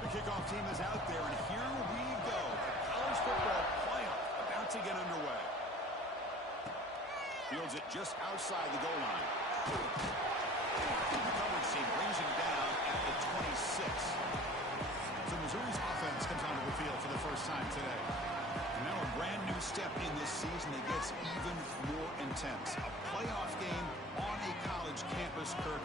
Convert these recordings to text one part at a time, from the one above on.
The kickoff team is out there, and here we go. The college football playoff about to get underway. Fields it just outside the goal line. The coverage team brings him down at the 26. So Missouri's offense comes onto the field for the first time today. And now a brand new step in this season that gets even more intense. A playoff game on a college campus, Kirk.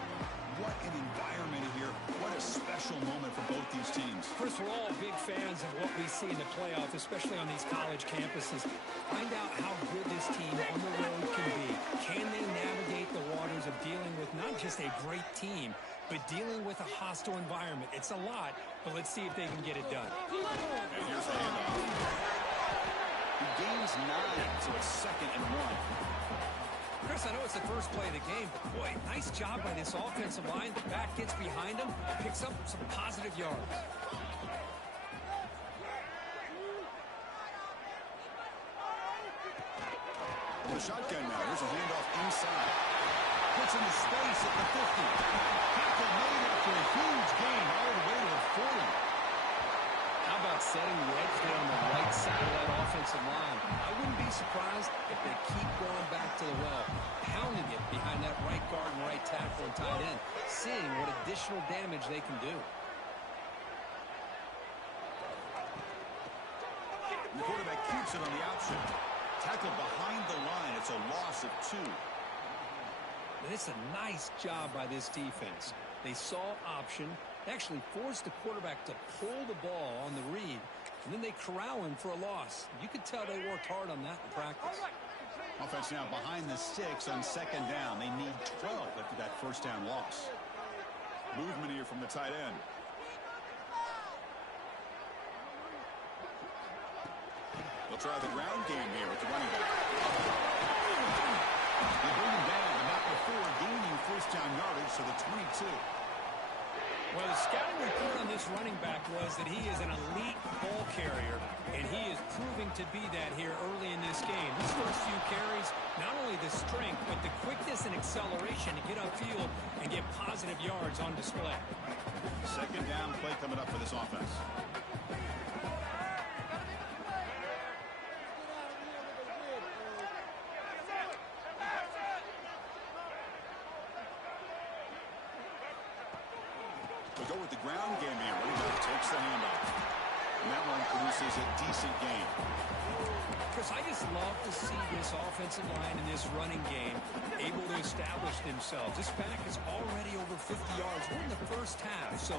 What an environment here. What a special moment for both these teams. First, we're all big fans of what we see in the playoff, especially on these college campuses. Find out how good this team on the road can be. Can they navigate the waters of dealing with not just a great team, but dealing with a hostile environment? It's a lot, but let's see if they can get it done. And here's the handoff. He gains 9, so it's 2nd and 1. Chris, I know it's the first play of the game, but boy, nice job by this offensive line. The back gets behind him, picks up some positive yards. The shotgun now. Here's a handoff inside. Puts into space at the 50. Tackle made after a huge gain all the way to the 40. How about setting the edge there on the right side of that offensive line? I wouldn't be surprised if they keep going back to the well, pounding it behind that right guard and right tackle and tight end, seeing what additional damage they can do. The quarterback keeps it on the option. Tackled behind the line. It's a loss of 2. And it's a nice job by this defense. They saw option, actually forced the quarterback to pull the ball on the read, and then they corral him for a loss. You could tell they worked hard on that in practice. Offense now behind the sticks on 2nd down. They need 12 after that first down loss. Movement here from the tight end. They'll try the ground game here with the running back. They bring him down, but not before gaining first down yardage to the 22. Well, the scouting report on this running back was that he is an elite ball carrier, and he is proving to be that here early in this game. These first few carries, not only the strength, but the quickness and acceleration to get upfield and get positive yards on display. 2nd down play coming up for this offense. We'll go with the ground game here. Running back takes the handoff. And that one produces a decent gain. Chris, I just love to see this offensive line in this running game able to establish themselves. This back is already over 50 yards. We're in the first half, so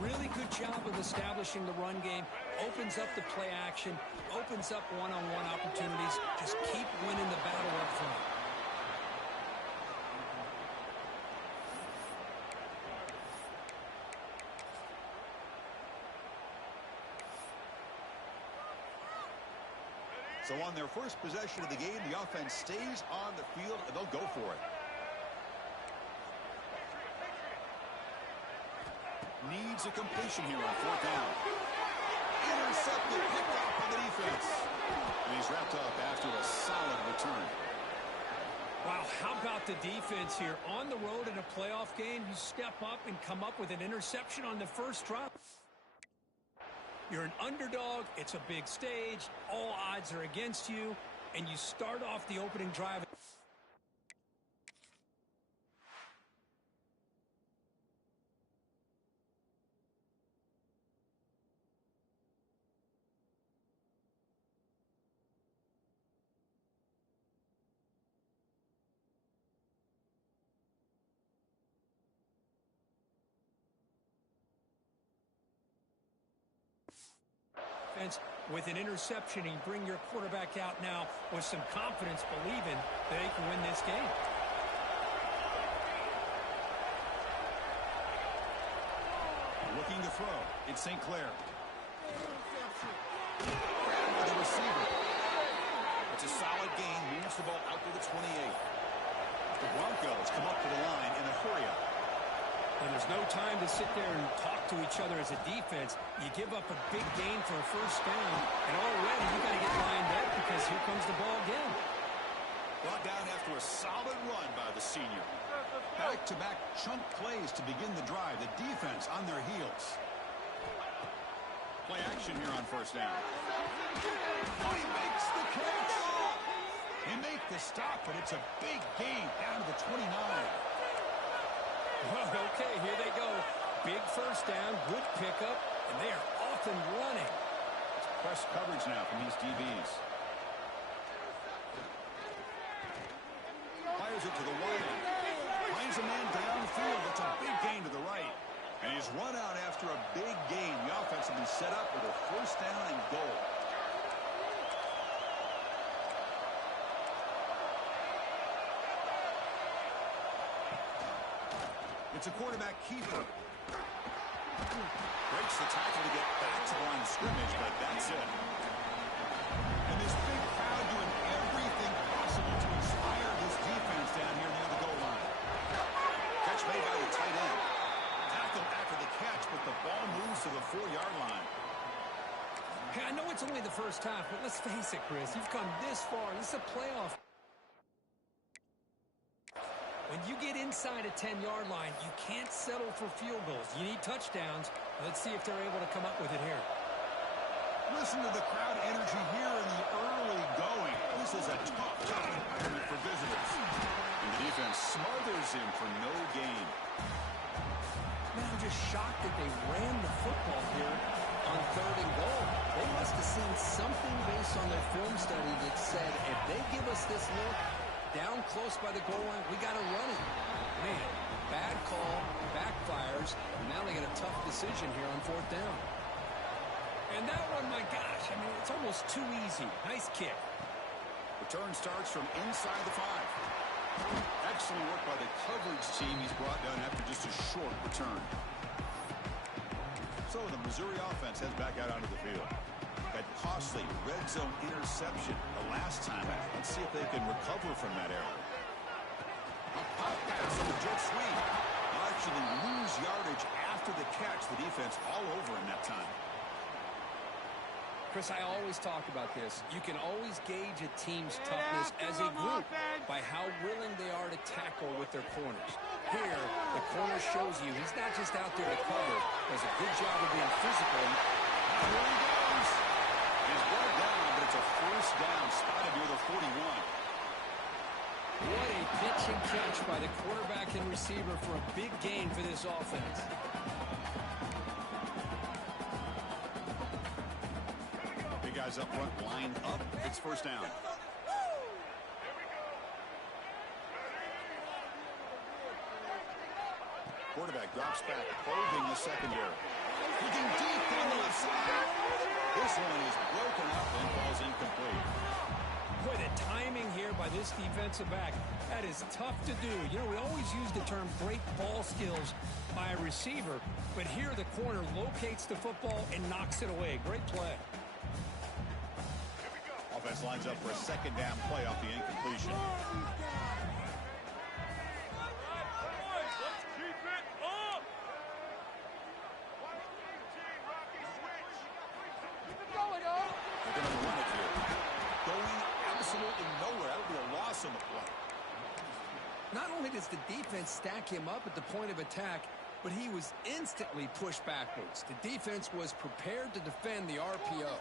really good job of establishing the run game. Opens up the play action, opens up one-on-one opportunities. Just keep winning the battle up front. So on their first possession of the game, the offense stays on the field, and they'll go for it. Needs a completion here on 4th down. Intercepted, picked up on the defense. And he's wrapped up after a solid return. Wow, how about the defense here? On the road in a playoff game, you step up and come up with an interception on the first drive. You're an underdog, it's a big stage, all odds are against you, and you start off the opening drive. With an interception, and you bring your quarterback out now with some confidence, believing that they can win this game. Looking to throw. It's St. Clair. The receiver. It's a solid gain. Moves the ball out to the 28. The Broncos come up to the line in a hurry-up. And there's no time to sit there and talk to each other as a defense. You give up a big gain for a first down, and already you got to get lined up because here comes the ball. back-to-back chunk plays to begin the drive. The defense on their heels. Play action here on first down. Oh, he makes the catch. They make the stop, but it's a big gain down to the 29. Well, okay, here they go. Big first down, good pickup, and they are off and running. It's press coverage now from these DBs. Fires it to the wide. Finds a man downfield. It's a big gain to the right. And he's run out after a big gain. The offense will be set up with a first down and goal. It's a quarterback keeper. Breaks the tackle to get back to the line of scrimmage, but that's it. And this big crowd doing everything possible to inspire this defense down here near the goal line. Catch made by the tight end. Tackled after the catch, but the ball moves to the 4-yard line. Hey, I know it's only the first half, but let's face it, Chris. You've come this far. This is a playoff. When you get inside a 10-yard line, you can't settle for field goals. You need touchdowns. Let's see if they're able to come up with it here. Listen to the crowd energy here in the early going. This is a tough environment for visitors. And the defense smothers him for no gain. Man, I'm just shocked that they ran the football here on 3rd and goal. They must have seen something based on their film study that said, if they give us this look down close by the goal line, we got to run it. Man, bad call, backfires, and now they get a tough decision here on 4th down. And that one, my gosh, I mean, it's almost too easy. Nice kick. Return starts from inside the 5. Excellent work by the coverage team. He's brought down after just a short return. So the Missouri offense heads back out onto the field. That costly red zone interception the last time out. Let's see if they can recover from that error. A pop pass on the jet sweep. They'll actually lose yardage after the catch. The defense all over in that time. Chris, I always talk about this. You can always gauge a team's toughness as a group by how willing they are to tackle with their corners. Here, the corner shows you he's not just out there to cover. Does a good job of being physical. Here he goes. He's brought down, but it's a first down spotted near the 41. What a pitch and catch by the quarterback and receiver for a big gain for this offense. Big guys up front, line up. It's first down. Quarterback drops back, probing the secondary. Looking deep down the left side. This one is broken up and falls incomplete. Boy, the timing here by this defensive back, that is tough to do. You know, we always use the term great ball skills by a receiver, but here the corner locates the football and knocks it away. Great play. Offense lines up for a second down play off the incompletion. Not only does the defense stack him up at the point of attack, but he was instantly pushed backwards. The defense was prepared to defend the RPO.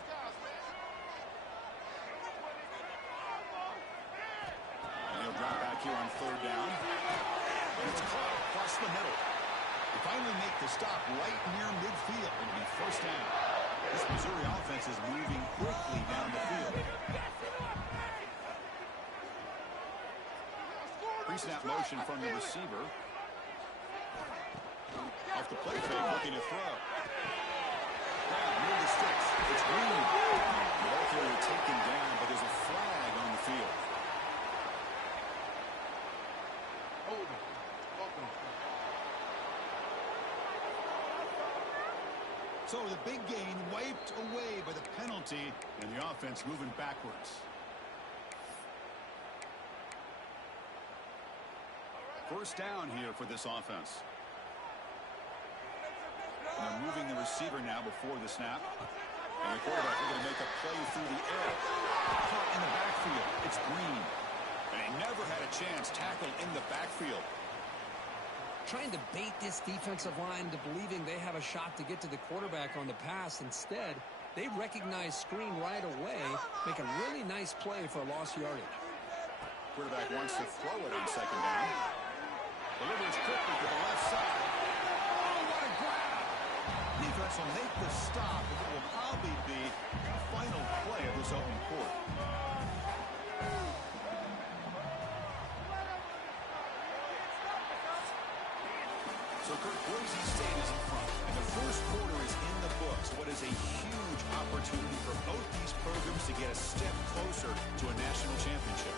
And he'll drop back here on 3rd down. And it's caught across the middle. They finally make the stop right near midfield. It'll be first down. This Missouri offense is moving quickly down the field. Pre-snap motion from the receiver. Off the play fake, looking to throw. Near the sticks. It's Green. Both are taken down, but there's a flag on the field. So the big gain wiped away by the penalty, and the offense moving backwards. First down here for this offense. And they're moving the receiver now before the snap. And the quarterback looking to make a play through the air. Caught in the backfield. It's Green. And he never had a chance tackled in the backfield. trying to bait this defensive line into believing they have a shot to get to the quarterback on the pass. Instead, they recognize screen right away, make a really nice play for a lost yardage. Quarterback wants to throw it on second down. Delivers quickly to the left side. Oh, what a grab! Defense will make the stop, and it will probably be the final play of this open quarter. So Kirk, Boise State is in front, and the first quarter is in the books. What is a huge opportunity for both these programs to get a step closer to a national championship.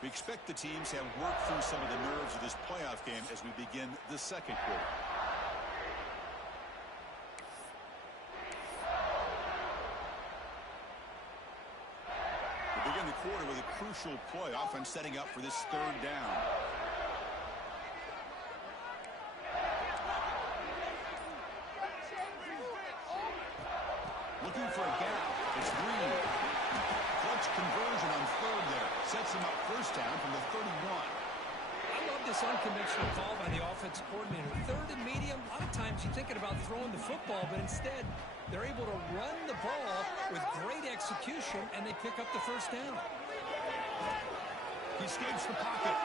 We expect the teams have worked through some of the nerves of this playoff game as we begin the second quarter. We begin the quarter with a crucial play, offense setting up for this third down. Looking for a gap. It's Green. Clutch conversion on third there. Sets him up first down from the 31. I love this unconventional call by the offensive coordinator. Third and medium, a lot of times you're thinking about throwing the football, but instead they're able to run the ball with great execution, and they pick up the first down. He escapes the pocket.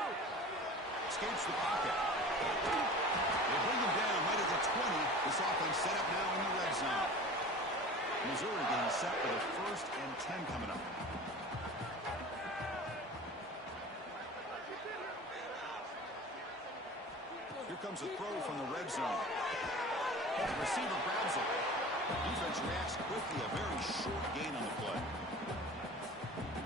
Escapes the pocket. They bring him down right at the 20. This offense set up now in the red zone. Missouri getting set for the 1st and 10 coming up. Here comes a throw from the red zone. The receiver grabs it. Defense reacts quickly. A very short gain on the play.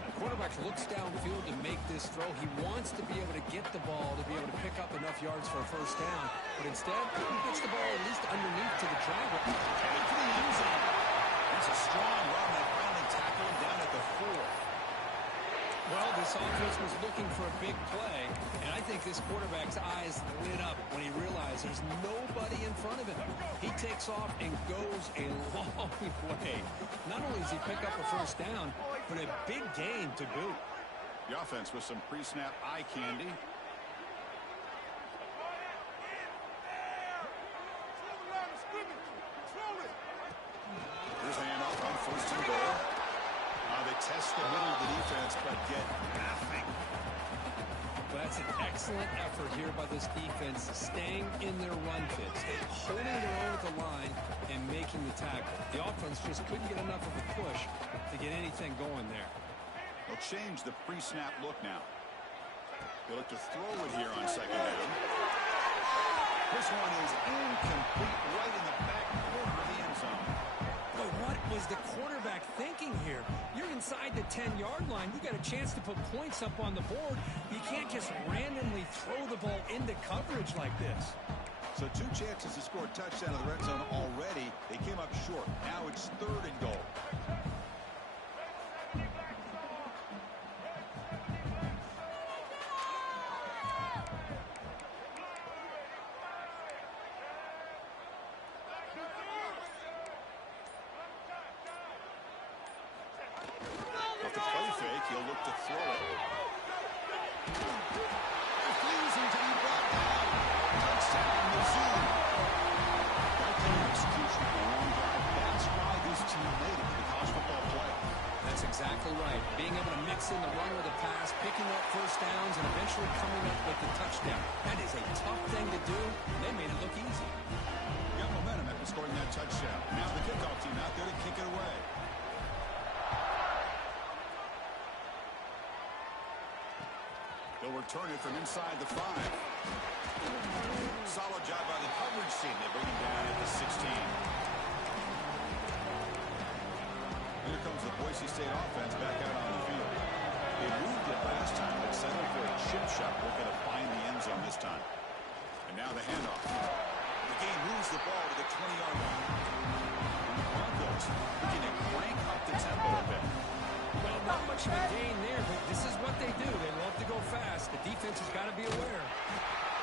The quarterback looks downfield to make this throw. He wants to be able to get the ball to be able to pick up enough yards for a first down. But instead, he gets the ball at least underneath to the driver. Headed for the end zone. It's a strong run. They finally tackle him down at the 4. Well, this offense was looking for a big play, and I think this quarterback's eyes lit up when he realized there's nobody in front of him. He takes off and goes a long way. Not only does he pick up a first down, but a big gain to boot. The offense with some pre-snap eye candy. Here's the handoff on 1st and goal. They test the middle of the defense, but get nothing. Well, that's an excellent effort here by this defense, staying in their run fits, holding their own at the line, and making the tackle. The offense just couldn't get enough of a push to get anything going there. They'll change the pre-snap look now. They look to throw it here on second down. This one is incomplete, right in the back corner of the end zone. But what was the quarterback thinking here? You're inside the 10-yard line. You got a chance to put points up on the board. You can't just randomly throw the ball into coverage like this. So 2 chances to score a touchdown in the red zone already. They came up short. Now it's 3rd and goal. He'll look to throw it. Refusing to be brought down. Touchdown, Missouri. That kind of execution for a long drive. That's why this team made it to the college football playoff. That's exactly right. Being able to mix in the run with a pass, picking up first downs, and eventually coming up with the touchdown. That is a tough thing to do. They made it look easy. Got momentum after scoring that touchdown. Now the kickoff team out there to kick it away. They'll return it from inside the 5. Solid job by the coverage team. They bring him down at the 16. Here comes the Boise State offense back out on the field. They moved it last time, but settled for a chip shot. They're going to find the end zone this time. And now the handoff. The game moves the ball to the 20-yard line. And the Broncos looking to crank up the tempo a bit. Well, not much of a gain there, but this is what they do. They love to go fast. The defense has got to be aware.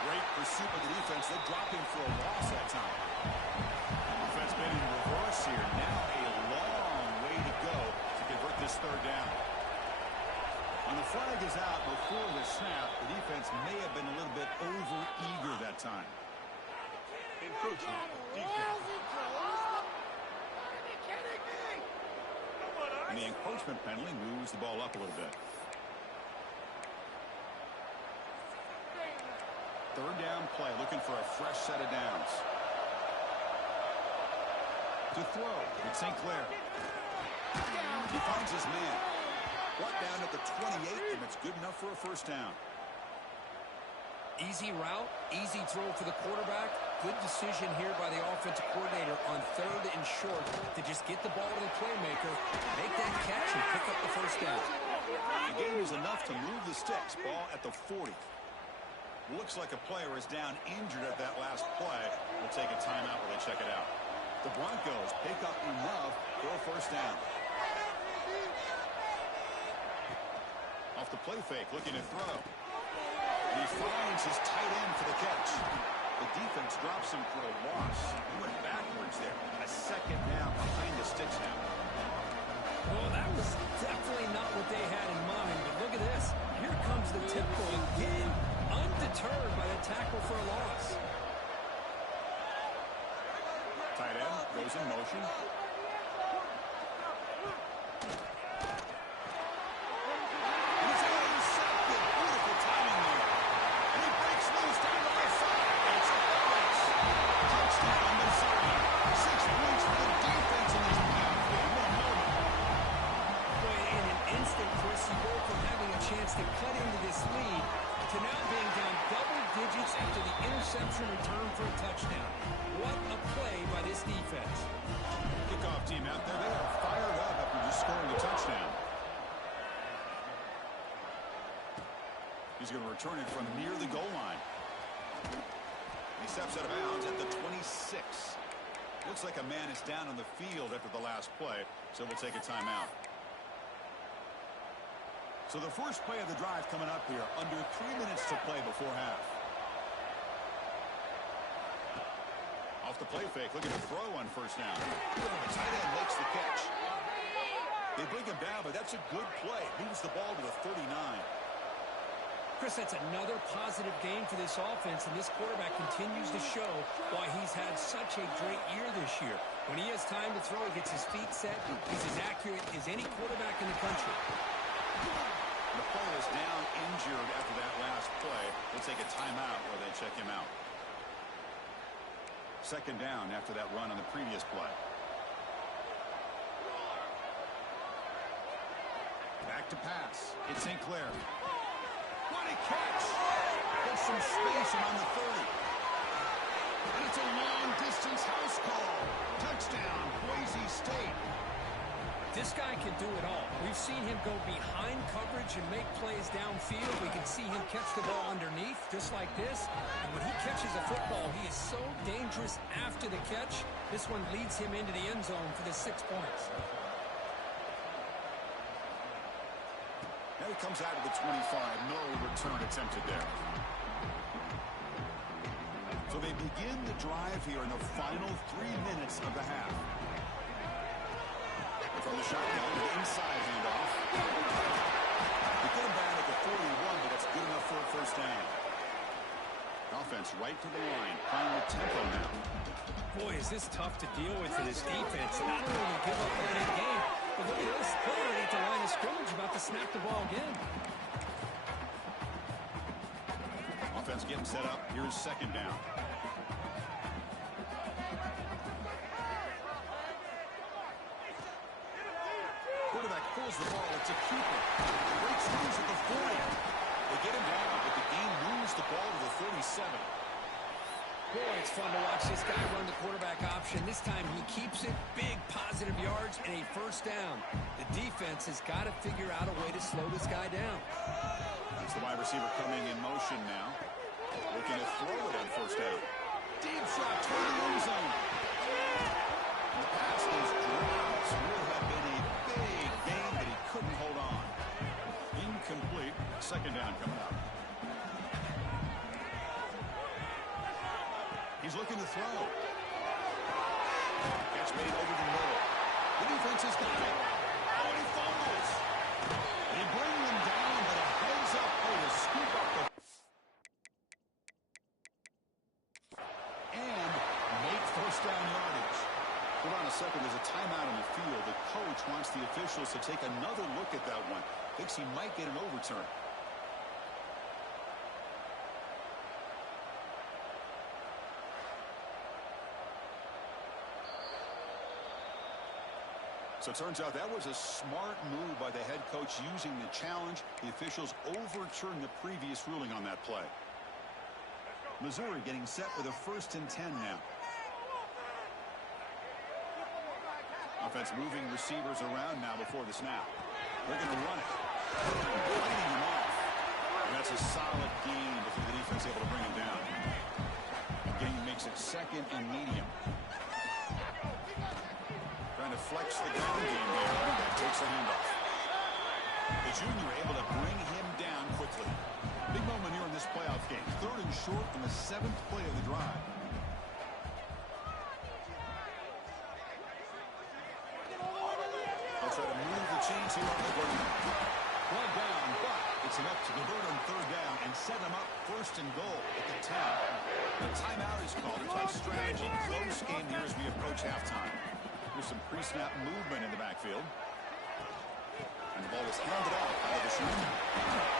Great pursuit by the defense. They drop him for a loss that time. Defense been in reverse here. Now a long way to go to convert this third down. On the flag before the snap, the defense may have been a little bit over-eager that time. Encroachment. Defense. And the encroachment penalty moves the ball up a little bit. Third down play, looking for a fresh set of downs. To throw, it's St. Clair. He finds his man. Brought down at the 28, and it's good enough for a first down. Easy route, easy throw for the quarterback. Good decision here by the offensive coordinator on third and short to just get the ball to the playmaker, make that catch, and pick up the first down. The game is enough to move the sticks. Ball at the 40. Looks like a player is down injured at that last play. We'll take a timeout while they check it out. The Broncos pick up enough for a first down. Off the play fake, looking to throw. And he finds his tight end for the catch. The defense drops him for a loss. He went backwards there. A second down behind the sticks now. Well, that was definitely not what they had in mind, but look at this. Here comes the typical again, undeterred by the tackle for a loss. Tight end goes in motion. He's intercepted. Beautiful timing there. And he breaks loose down the left side. It's a finish. Touchdown, Missouri. 6 points for the defense in this backfield. What a moment. Boy, in an instant, Chris, you go from having a chance to cut into this lead to now being down double digits after the interception return for a touchdown. What a play by this defense. Kickoff team out there. They are fired up after just scoring a touchdown. He's going to return it from near the goal line. He steps out of bounds at the 26. Looks like a man is down on the field after the last play, so we'll take a timeout. So the first play of the drive coming up here, under 3 minutes to play before half. Off the play fake, looking to throw on first down. The tight end makes the catch. They bring him down, but that's a good play. Moves the ball to the 39. Chris, that's another positive game for this offense, and this quarterback continues to show why he's had such a great year this year. When he has time to throw, he gets his feet set. He's as accurate as any quarterback in the country. The player is down injured after that last play. We'll take a timeout where they check him out. Second down after that run on the previous play. Back to pass. It's St. Clair. What a catch! Gets some space around the 30. And it's a long-distance house call. Touchdown, Boise State. This guy can do it all. We've seen him go behind coverage and make plays downfield. We can see him catch the ball underneath, just like this. And when he catches a football, he is so dangerous after the catch. This one leads him into the end zone for the 6 points. Now he comes out of the 25. No return attempted there. So they begin the drive here in the final 3 minutes of the half. From the shotgun, the inside handoff. They get him back at the 41, but that's good enough for a first down. Offense right to the line, playing the tempo now. Boy, is this tough to deal with for this defense. Not only to give up a big game, but look at this. They're already at the line of scrimmage, about to snap the ball again. Offense getting set up. Here's second down. Quarterback pulls the ball. It's a keeper. Breaks loose at the 40. They get him down, but the game moves the ball to the 37. Boy, it's fun to watch this guy run the quarterback option. This time he keeps it. Big positive yards and a first down. The defense has got to figure out a way to slow this guy down. That's the wide receiver coming in motion now. Looking to throw it on first down. Deep shot toward the end zone. And the pass is dropped. Would have been a big gain, but he couldn't hold on. Incomplete. Second down coming up. He's looking to throw. Catch made over the middle. The defense has got it. Oh, and he fumbles. They bring him down, but a heads up. Oh, Hold on a second. There's a timeout on the field. The coach wants the officials to take another look at that one. Thinks he might get an overturn. So it turns out that was a smart move by the head coach using the challenge. The officials overturned the previous ruling on that play. Missouri getting set with a 1st and 10 now. Offense moving receivers around now before the snap. They're going to run it. Fighting them off. And that's a solid gain before the defense able to bring him down. Gain makes it 2nd and medium. Trying to flex the ground game here. That takes the handoff. The junior able to bring him down quickly. Big moment here in this playoff game. 3rd and short on the 7th play of the drive. They'll try to move the chains here on the ground. One down, but it's enough to convert on 3rd down and set them up 1st and goal at the 10. The timeout is called. It's like strategy. Close game here as we approach halftime. There's some pre-snap movement in the backfield. And the ball is handed off out of the shooter.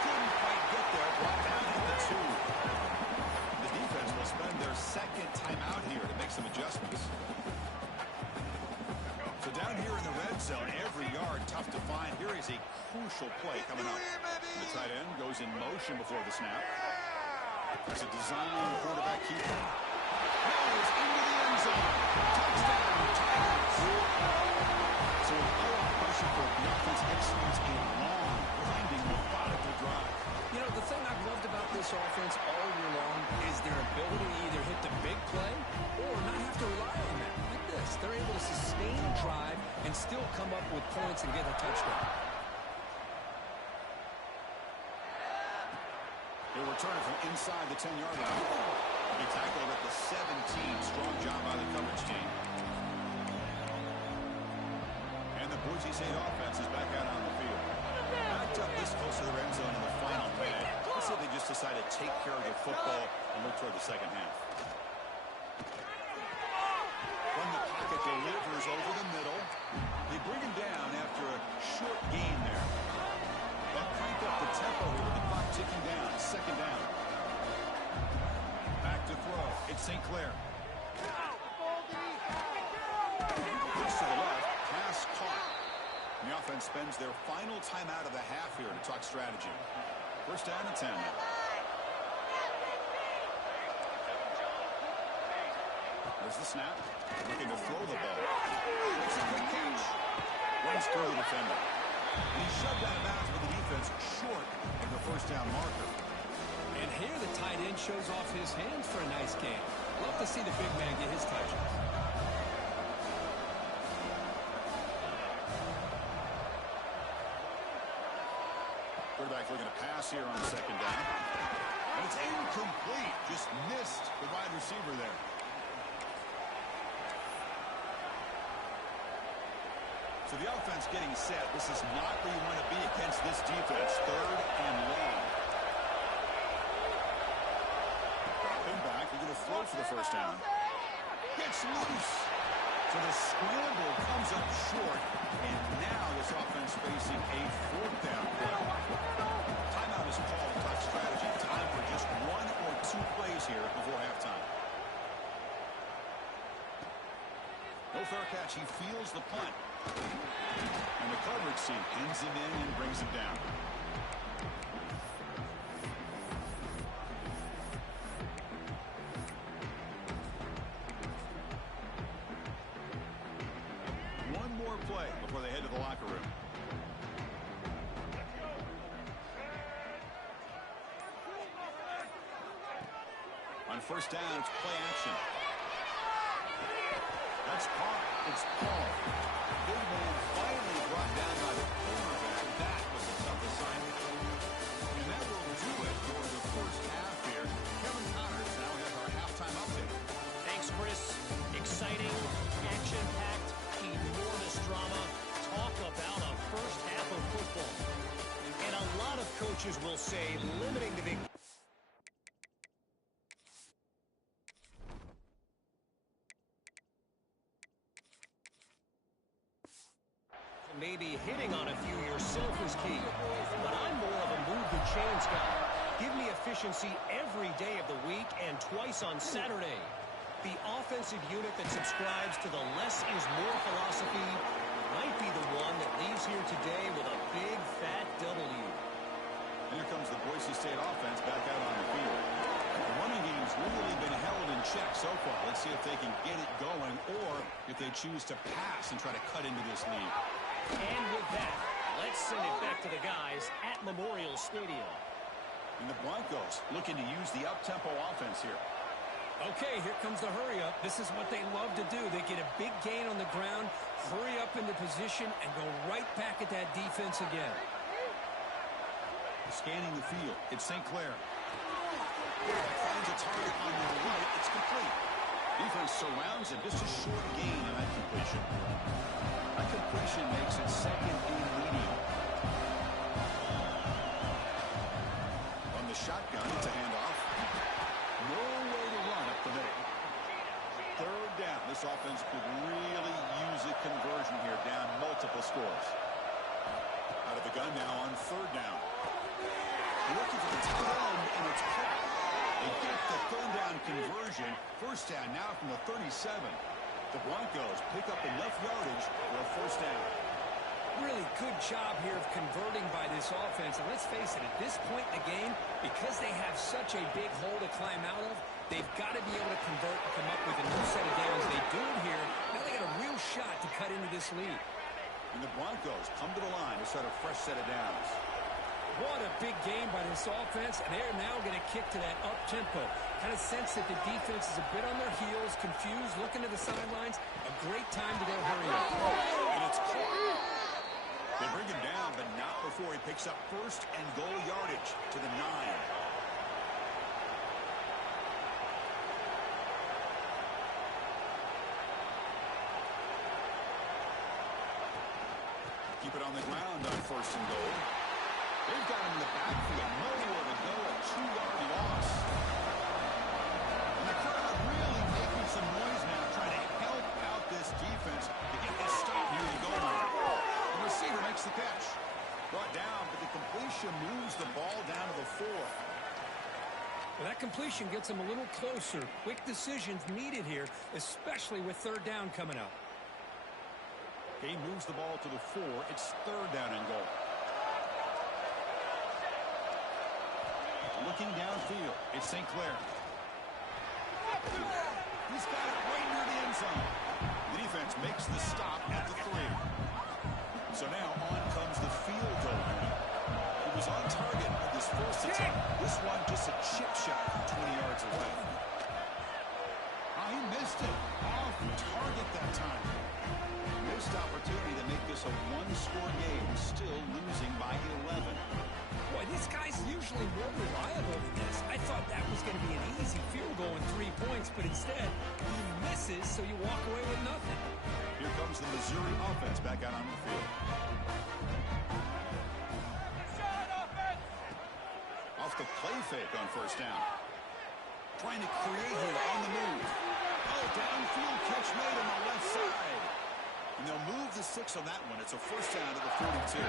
Couldn't quite get there. Brought down at the 2. The defense will spend their 2nd timeout here to make some adjustments. So down here in the red zone, every yard tough to find. Here is a crucial play coming up. The tight end goes in motion before the snap. That's a design quarterback keeper. Goes into the end zone. Touchdown, Tigers. So all out pressure for the offense executes a long, grinding, methodical drive. You know, the thing I've loved about this offense all year long is their ability to either hit the big play or not have to rely on that. Like this, they're able to sustain a drive and still come up with points and get a touchdown. They return it from inside the 10-yard line. He tackled at the 17. Strong job by the coverage team. And the Boise State offense is back out on the field. Backed up this close to the end zone in the final minute. Let's say they just decide to take care of the football and look toward the second half. From the pocket, delivers over the middle. They bring him down after a short gain there. But crank up the tempo here with the clock ticking down. 2nd down. Back to throw. It's St. Clair. Pitch to the left. Pass caught. And the offense spends their final timeout of the half here to talk strategy. 1st down and 10 now. There's the snap. Looking to throw the ball. It's a quick catch. Runs through the defender. And he's shoved out of bounds with the defense short of the 1st down marker. And here the tight end shows off his hands for a nice game. Love to see the big man get his touches. Quarterback looking to pass here on 2nd down. And it's incomplete. Just missed the wide receiver there. So the offense getting set. This is not where you want to be against this defense. 3rd and long. Dropping back. They're going to throw for the 1st down. Gets loose. So the scramble comes up short. And now this offense facing a 4th down play. Timeout is called. Talk strategy. Time for just 1 or 2 plays here before halftime. No fair catch. He feels the punt. And the coverage team pins him in and brings him down. One more play before they head to the locker room. On 1st down, it's play action. That's caught. It's Paul. Big man finally brought down by the cornerback. That was a tough assignment. And that will do it for the 1st half here. Kevin Connors now has our halftime update. Thanks, Chris. Exciting, action-packed, enormous drama. Talk about a 1st half of football. And a lot of coaches will say limiting the big... maybe hitting on a few yourself is key. But I'm more of a move the chains guy. Give me efficiency every day of the week and twice on Saturday. The offensive unit that subscribes to the less is more philosophy might be the one that leaves here today with a big, fat W. Here comes the Boise State offense back out on the field. The running game's really been held in check so far. Let's see if they can get it going or if they choose to pass and try to cut into this lead. And with that, let's send it back to the guys at Memorial Stadium. And the Broncos looking to use the up-tempo offense here. Okay, here comes the hurry up. This is what they love to do. They get a big gain on the ground, hurry up into position, and go right back at that defense again. Scanning the field, it's St. Clair. Finds a target on the right. It's complete. Defense surrounds him. Just a short gain on that completion. That completion makes it second and medium. On the shotgun, it's a handoff. No way to run up the middle. Third down. This offense could really use a conversion here, down multiple scores. Out of the gun now on third down. Looking for the tight end, and it's caught. They get the third down conversion. First down now from the 37. The Broncos pick up enough yardage for a first down. Really good job here of converting by this offense. And let's face it, at this point in the game, because they have such a big hole to climb out of, they've got to be able to convert and come up with a new set of downs. They do it here. Now they got a real shot to cut into this lead. And the Broncos come to the line to start a fresh set of downs. What a big game by this offense, and they're now going to kick to that up-tempo. Kind of sense that the defense is a bit on their heels, confused, looking to the sidelines. A great time to go hurry up. And it's caught. They bring him down, but not before he picks up first and goal yardage to the 9. Keep it on the ground on first and goal. They've got him in the backfield. Nowhere to go. A 2-yard loss. And the crowd really making some noise now, trying to help out this defense to get this stop near the goal line. The receiver makes the catch. Brought down, but the completion moves the ball down to the 4. Well, that completion gets them a little closer. Quick decisions needed here, especially with third down coming up. He moves the ball to the 4. It's third down and goal. Looking downfield, it's St. Clair. He's got it right near the end zone. The defense makes the stop at the 3. So now on comes the field goal unit. He was on target with his first attempt. This one just a chip shot from 20 yards away. He missed it. Off target that time. Missed opportunity to make this a one-score game, still losing by 11. Boy, this guy's usually more reliable than this. I thought that was going to be an easy field goal and 3 points, but instead, he misses, so you walk away with nothing. Here comes the Missouri offense back out on the field. Off the play fake on first down. Trying to create here on the move. Oh, downfield catch made on the left side. And they'll move the 6 on that one. It's a first down to the 42.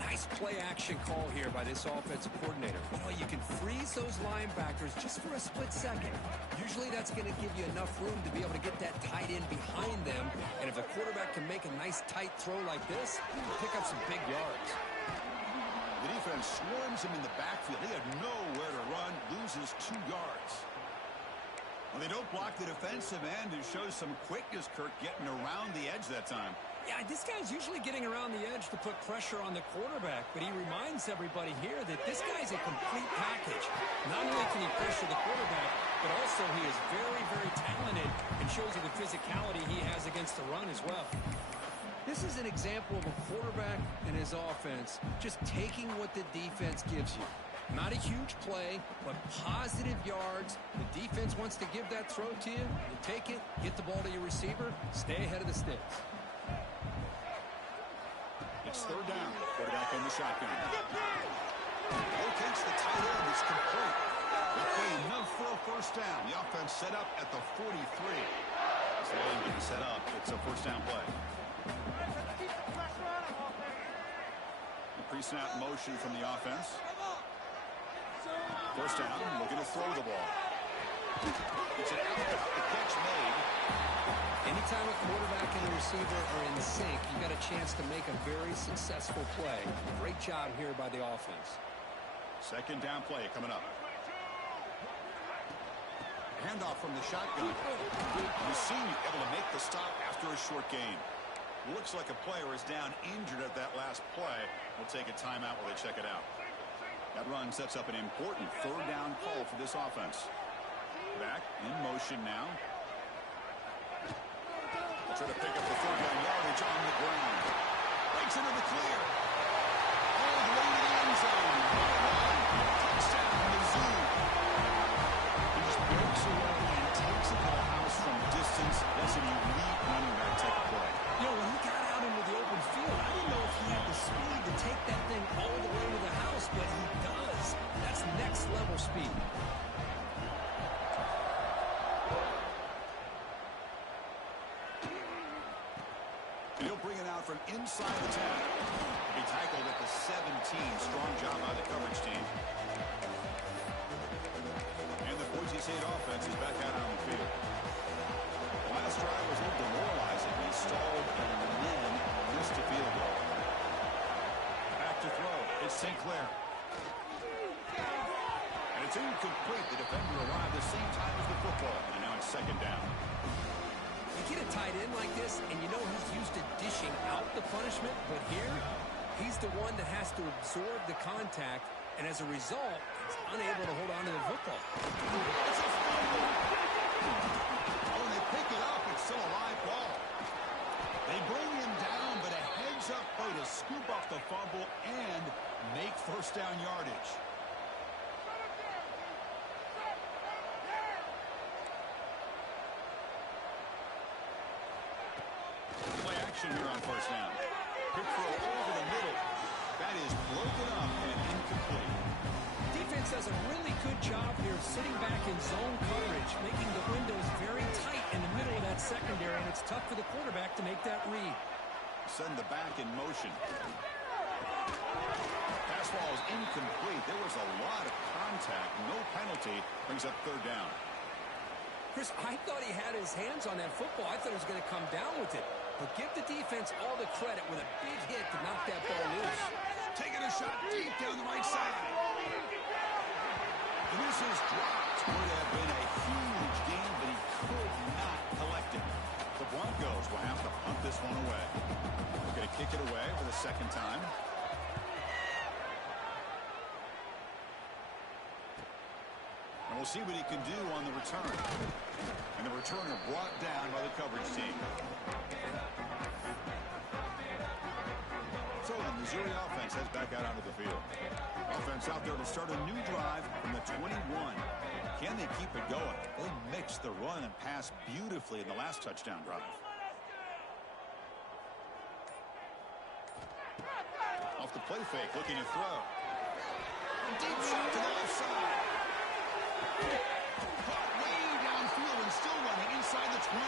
Nice play-action call here by this offensive coordinator. You know, you can freeze those linebackers just for a split second. Usually that's going to give you enough room to be able to get that tight end behind them. And if the quarterback can make a nice tight throw like this, he can pick up some big yards. The defense swarms him in the backfield. He had nowhere to run, loses 2 yards. Well, they don't block the defensive end and shows some quickness, Kirk, getting around the edge that time. Yeah, this guy's usually getting around the edge to put pressure on the quarterback, but he reminds everybody here that this guy's a complete package. Not only can he pressure the quarterback, but also he is very, very talented and shows you the physicality he has against the run as well. This is an example of a quarterback and his offense just taking what the defense gives you. Not a huge play, but positive yards. The defense wants to give that throw to you. You take it, get the ball to your receiver, stay ahead of the sticks. It's third down. Quarterback in the shotgun. Locates the tight end. It's complete. They play enough for a first down. The offense set up at the 43. It's getting set up. It's a first down play. Pre-snap motion from the offense. First down, looking to throw the ball. It's an out. The catch made. Anytime a quarterback and a receiver are in sync, you got a chance to make a very successful play. Great job here by the offense. Second down play coming up. Handoff from the shotgun. Mussini able to make the stop after a short gain. Looks like a player is down injured at that last play. We'll take a timeout while they check it out. That run sets up an important third down call for this offense. Back in motion now. Try to pick up the third down yardage on the ground. Breaks into the clear. All the way to the end zone. Touchdown, Mizzou. He just breaks away and takes it to the house from distance. That's an elite running back type of play. You know, when he got out into the open field, I didn't know if he had the speed to take that thing all the way to the house, but he does. That's next level speed. He'll bring it out from inside the 10. He tackled at the 17. Strong job by the coverage team. And the Boise State offense is back out on the field. The last drive was a little demoralizing. He stalled and then missed a field goal. Back to throw. It's St. Clair. And it's incomplete. The defender arrived the same time as the football. And now it's second down. You get a tight end like this, and you know he's used to dishing out the punishment, but here, he's the one that has to absorb the contact, and as a result, he's unable to hold on to the football. It's a fumble. Oh, they pick it up. It's still a live ball. They bring him down, but a heads-up play to scoop up the fumble and make first down yardage. Play action here on first down. Quick throw over the middle. That is broken up and incomplete. Defense does a really good job here of sitting back in zone coverage, making the windows very tight in the middle of that secondary, and it's tough for the quarterback to make that read. Send the back in motion. Pass ball is incomplete. There was a lot of contact. No penalty. Brings up third down. Chris, I thought he had his hands on that football. I thought he was going to come down with it. But give the defense all the credit with a big hit to knock that ball loose. Taking a shot deep down the right side. And this is dropped. Would have been a huge gain, but he could not collect it. The Broncos will have to punt this one away. They're going to kick it away for the second time. And we'll see what he can do on the return. And the returner brought down by the coverage team. So the Missouri offense heads back out onto the field. Offense out there to start a new drive from the 21. Can they keep it going? They mixed the run and pass beautifully in the last touchdown drive. Off the play fake, looking to throw. A deep shot to the left side. Caught way downfield and still running inside the 20.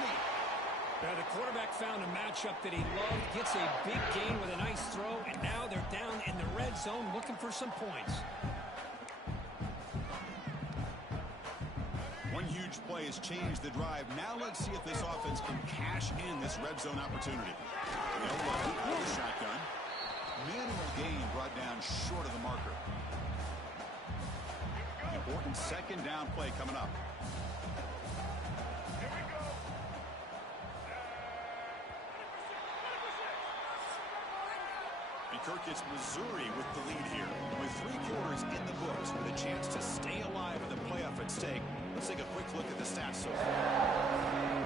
Now the quarterback found a matchup that he loved, gets a big gain with a nice throw, and now they're down in the red zone looking for some points. One huge play has changed the drive. Now let's see if this offense can cash in this red zone opportunity. They'll load with the shotgun. Minimal gain brought down short of the marker. Important second down play coming up. And Kirk, it's Missouri with the lead here. With 3 quarters in the books, with a chance to stay alive with a playoff at stake. Let's take a quick look at the stats so far.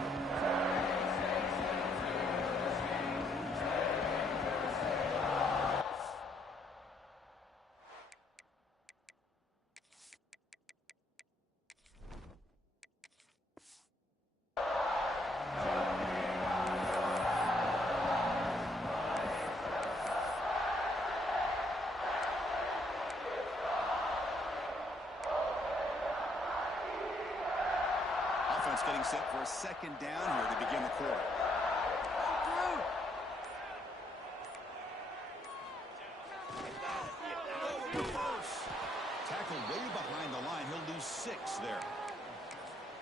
Getting set for a second down here to begin the quarter. reverse there.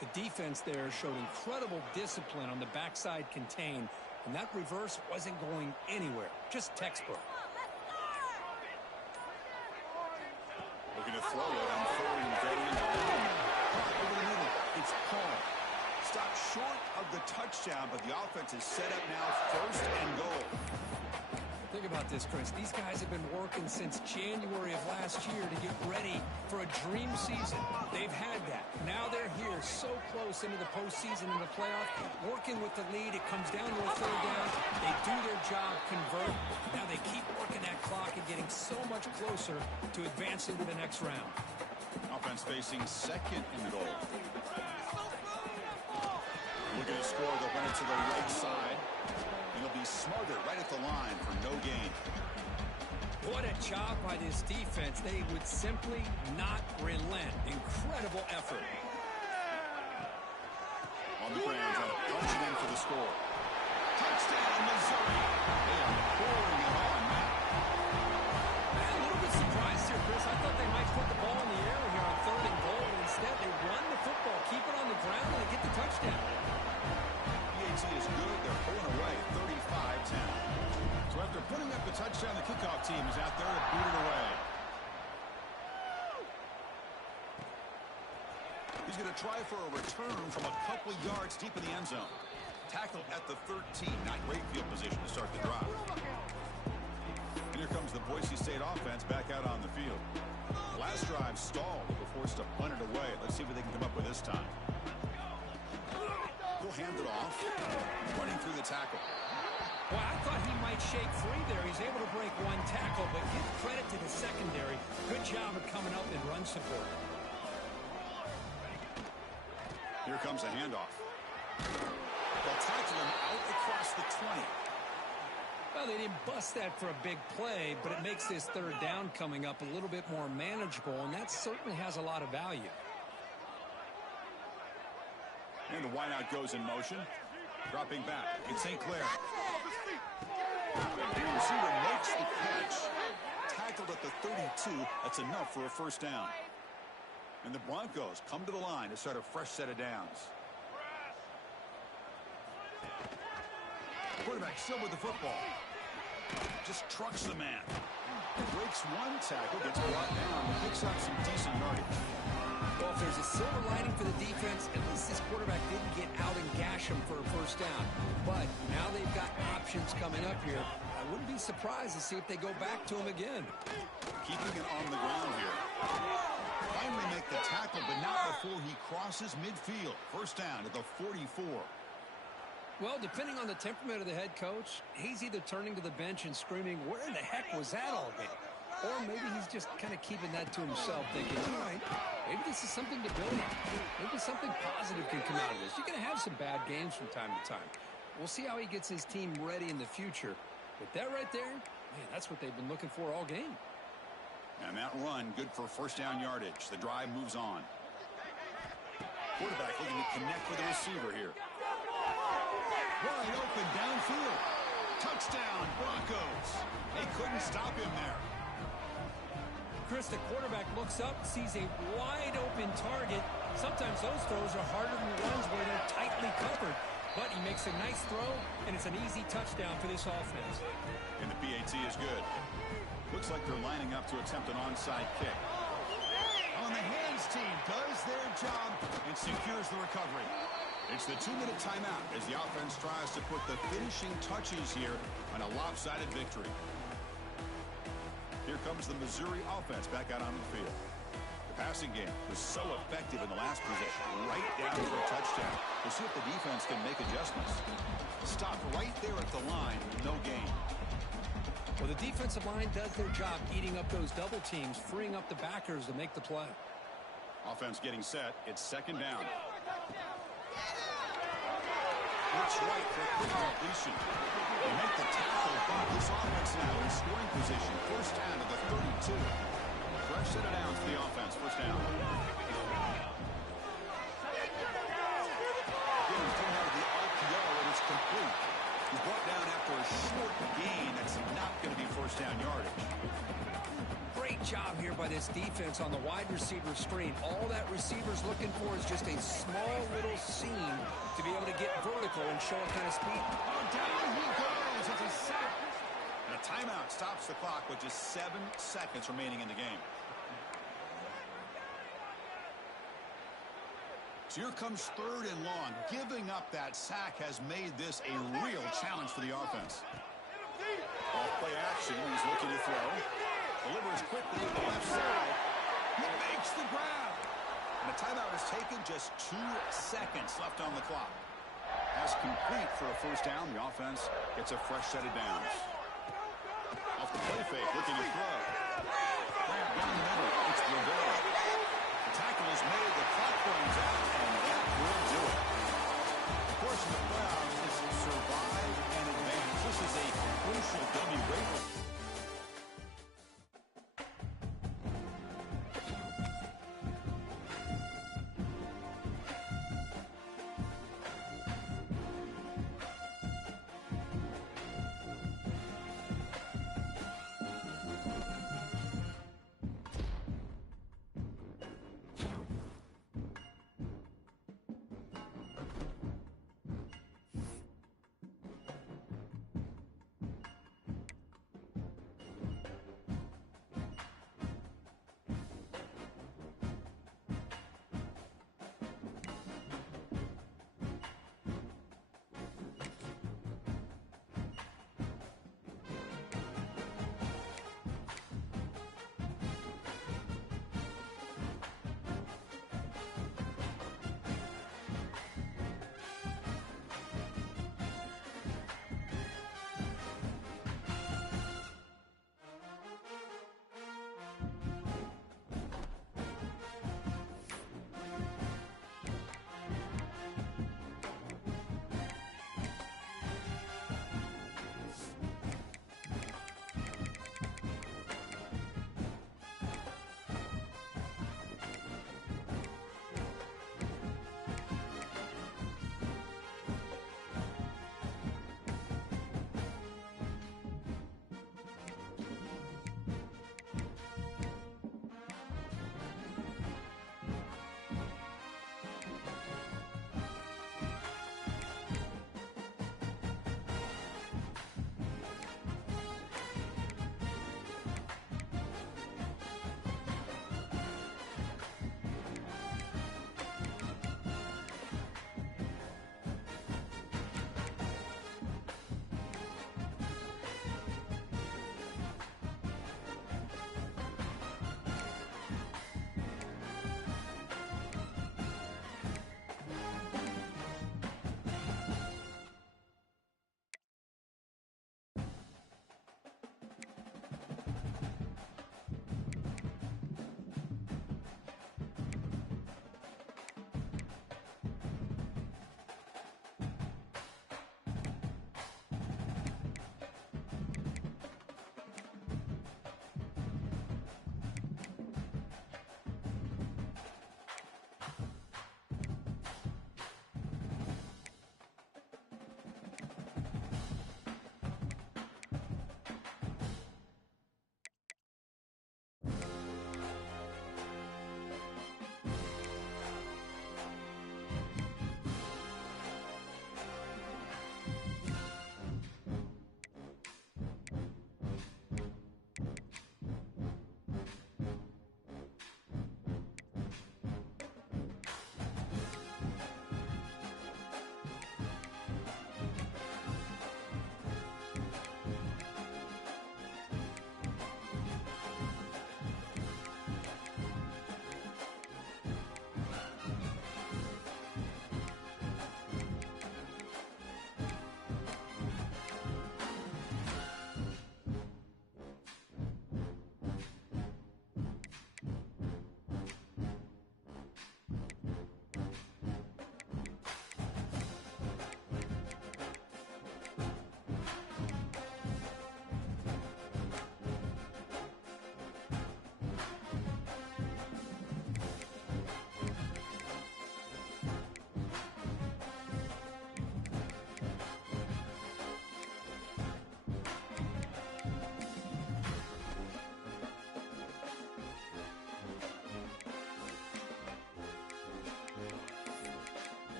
The defense there showed incredible discipline on the backside contain, and that reverse wasn't going anywhere. Just textbook. Looking to throw it on third and very long. Over the middle, it's Paul. Stopped short of the touchdown, but the offense is set up now first and goal. Think about this, Chris. These guys have been working since January of last year to get ready for a dream season. They've had that. Now they're here so close into the postseason and the playoff. Working with the lead, it comes down to a third down. They do their job, convert. Now they keep working that clock and getting so much closer to advancing to the next round. Offense facing second and goal. Looking to score, they'll run it to the right side. And he'll be smothered right at the line for no gain. What a job by this defense. They would simply not relent. Incredible effort. On the ground, trying to punch it in for the score. Touchdown, Missouri. They are pouring it on now. A little bit surprised here, Chris. I thought they might put the ball in the air here on third and goal, but instead they run the football, keep it on the ground, and they get the touchdown. PAT is good. They're pulling away 35-10. So after putting up the touchdown, the kickoff team is out there to boot it away. He's going to try for a return from a couple yards deep in the end zone. Tackle at the 13. Not great field position to start the drive. And here comes the Boise State offense back out on the field. The last drive stalled. They were forced to punt it away. Let's see what they can come up with this time. He'll hand it off. Running through the tackle. Well, I thought he might shake free there. He's able to break one tackle, but give credit to the secondary. Good job of coming up in run support. Here comes a handoff. They'll tackle him out across the 20. Well, they didn't bust that for a big play, but it makes this third down coming up a little bit more manageable, and that certainly has a lot of value. And the wideout goes in motion. Dropping back. It's St. Clair. The receiver makes the catch. Tackled at the 32. That's enough for a first down. And the Broncos come to the line to start a fresh set of downs. Quarterback still with the football. Just trucks the man. Breaks one tackle, gets brought down, picks up some decent yardage. Well, if there's a silver lining for the defense, at least this quarterback didn't get out and gash him for a first down. But now they've got options coming up here. I wouldn't be surprised to see if they go back to him again. Keeping it on the ground here. Finally make the tackle, but not before he crosses midfield. First down at the 44. Well, depending on the temperament of the head coach, he's either turning to the bench and screaming, "Where in the heck was that all game?" Or maybe he's just kind of keeping that to himself, thinking, all right, maybe this is something to build on. Maybe something positive can come out of this. You're going to have some bad games from time to time. We'll see how he gets his team ready in the future. But that right there, man, that's what they've been looking for all game. And that run, good for first down yardage. The drive moves on. Quarterback looking to connect with the receiver here. Wide open downfield. Touchdown, Broncos. They couldn't stop him there. Chris, the quarterback looks up, sees a wide-open target. Sometimes those throws are harder than the ones where they're tightly covered. But he makes a nice throw, and it's an easy touchdown for this offense. And the PAT is good. Looks like they're lining up to attempt an onside kick. On the hands team does their job and secures the recovery. It's the 2-minute timeout as the offense tries to put the finishing touches here on a lopsided victory. Here comes the Missouri offense back out on the field. The passing game was so effective in the last possession, right down to a touchdown. We'll see if the defense can make adjustments. Stopped right there at the line, no gain. Well, the defensive line does their job eating up those double teams, freeing up the backers to make the play. Offense getting set. It's second down. Looks right for a quick completion. They make the tackle, but this offense now in scoring position. First down to the 32. Fresh set of downs for the offense. First down. Again, he's coming out of the RPO, and it's complete. He's brought down after a short gain. That's not going to be first down yardage. Great Great job here by this defense on the wide receiver screen. All that receiver's looking for is just a small little seam to be able to get vertical and show what kind of speed. Oh, down he goes. It's a sack. And a timeout stops the clock with just 7 seconds remaining in the game. So here comes 3rd and long. Giving up that sack has made this a real challenge for the offense. Off play action. He's looking to throw. Delivers quickly to the left side. He makes the grab. And the timeout is taken. Just 2 seconds left on the clock. That's complete for a first down. The offense gets a fresh set of downs. Off the play fake, looking to throw. Grab down the middle. It's Rivera. The tackle is made. The clock runs out, and that will do it. Of course, in the playoffs, is survive and advance. This is a crucial W rate.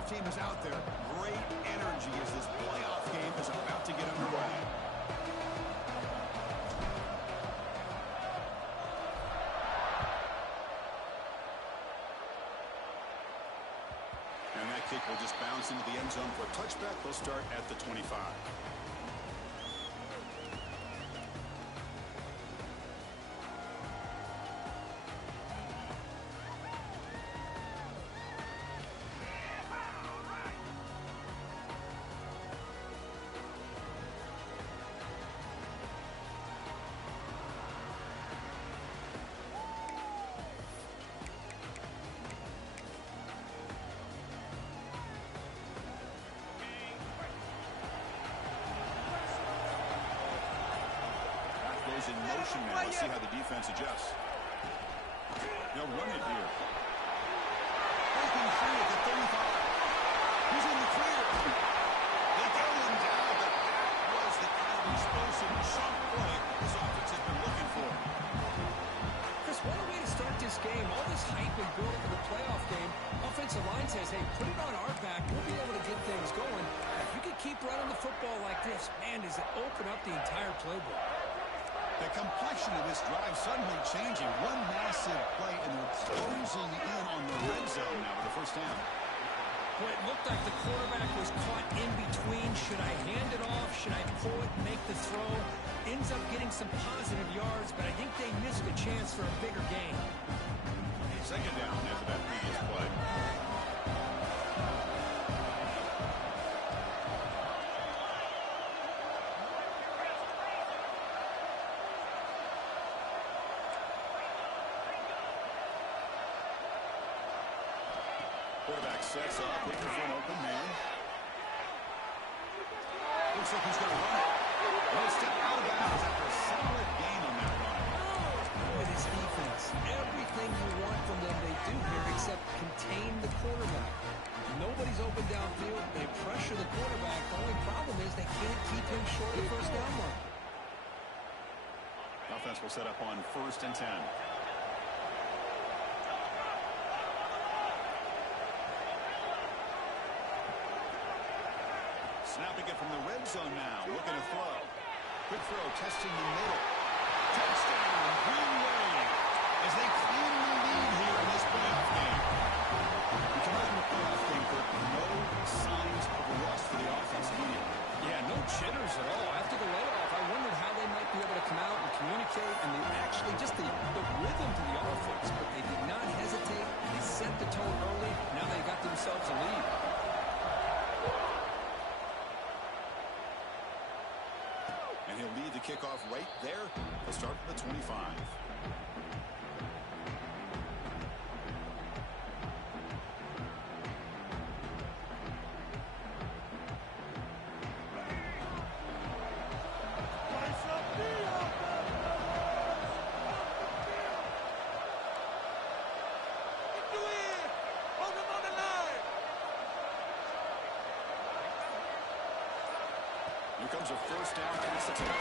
playoff team is out there. Great energy as this playoff game is about to get underway. And that kick will just bounce into the end zone for a touchback. They'll start at the 25. In motion now. Let's see how the defense adjusts. They'll run it here. Breaking free at the 35. He's in the clear. They get him down, but that was the kind of explosive chunk play this offense has been looking for. Chris, what a way to start this game. All this hype we built for the playoff game. Offensive line says, hey, put it on our back. We'll be able to get things going. If you could keep running the football like this, man, does it open up the entire playbook. The complexion of this drive suddenly changing. One massive play, and they're closing in on the red zone now for the first down. Well, it looked like the quarterback was caught in between. Should I hand it off? Should I pull it, make the throw? Ends up getting some positive yards, but I think they missed a chance for a bigger gain. Second down after that previous play. Quarterback sets up, looking for an open man. Looks like he's going to run it. One step out of bounds after a solid gain on that run. With his defense, everything you want from them they do here except contain the quarterback. Nobody's open downfield. They pressure the quarterback. The only problem is they can't keep him short of the first down line. Offense will set up on 1st and 10. Snapping it from the red zone now. Looking to throw. Quick throw, testing the middle. Touchdown, Green Wave, as they claim the lead here in this playoff game. We come out in the playoff game, but no signs of rust for the offense immediately. Yeah, no jitters at all. After the layoff, I wondered how they might be able to come out and communicate, and they actually just the rhythm to the offense, but they did not hesitate. They set the tone early. Now they got themselves a lead. And he'll lead the kickoff right there. He'll start from the 25. Here comes a first down pass attempt.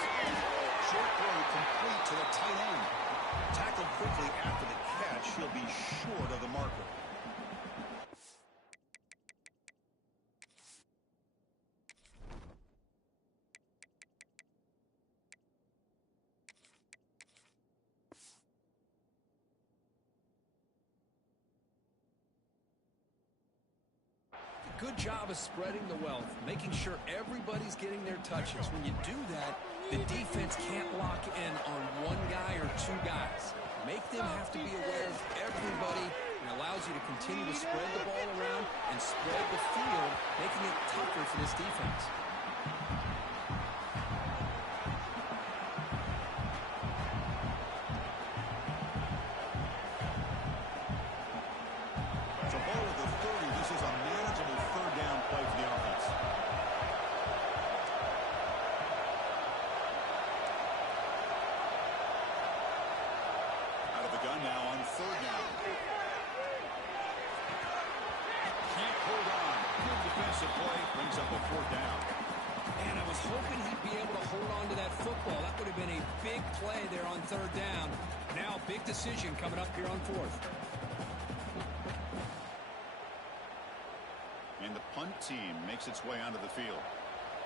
Short throw complete to the tight end. Tackled quickly after the catch. He'll be short of the marker. Good job of spreading the wealth, making sure everybody's getting their touches. When you do that, the defense can't lock in on one guy or two guys. Make them have to be aware of everybody, and allows you to continue to spread the ball around and spread the field, making it tougher for this defense. Third down. Now big decision coming up here on 4th. And punt team makes its way onto the field.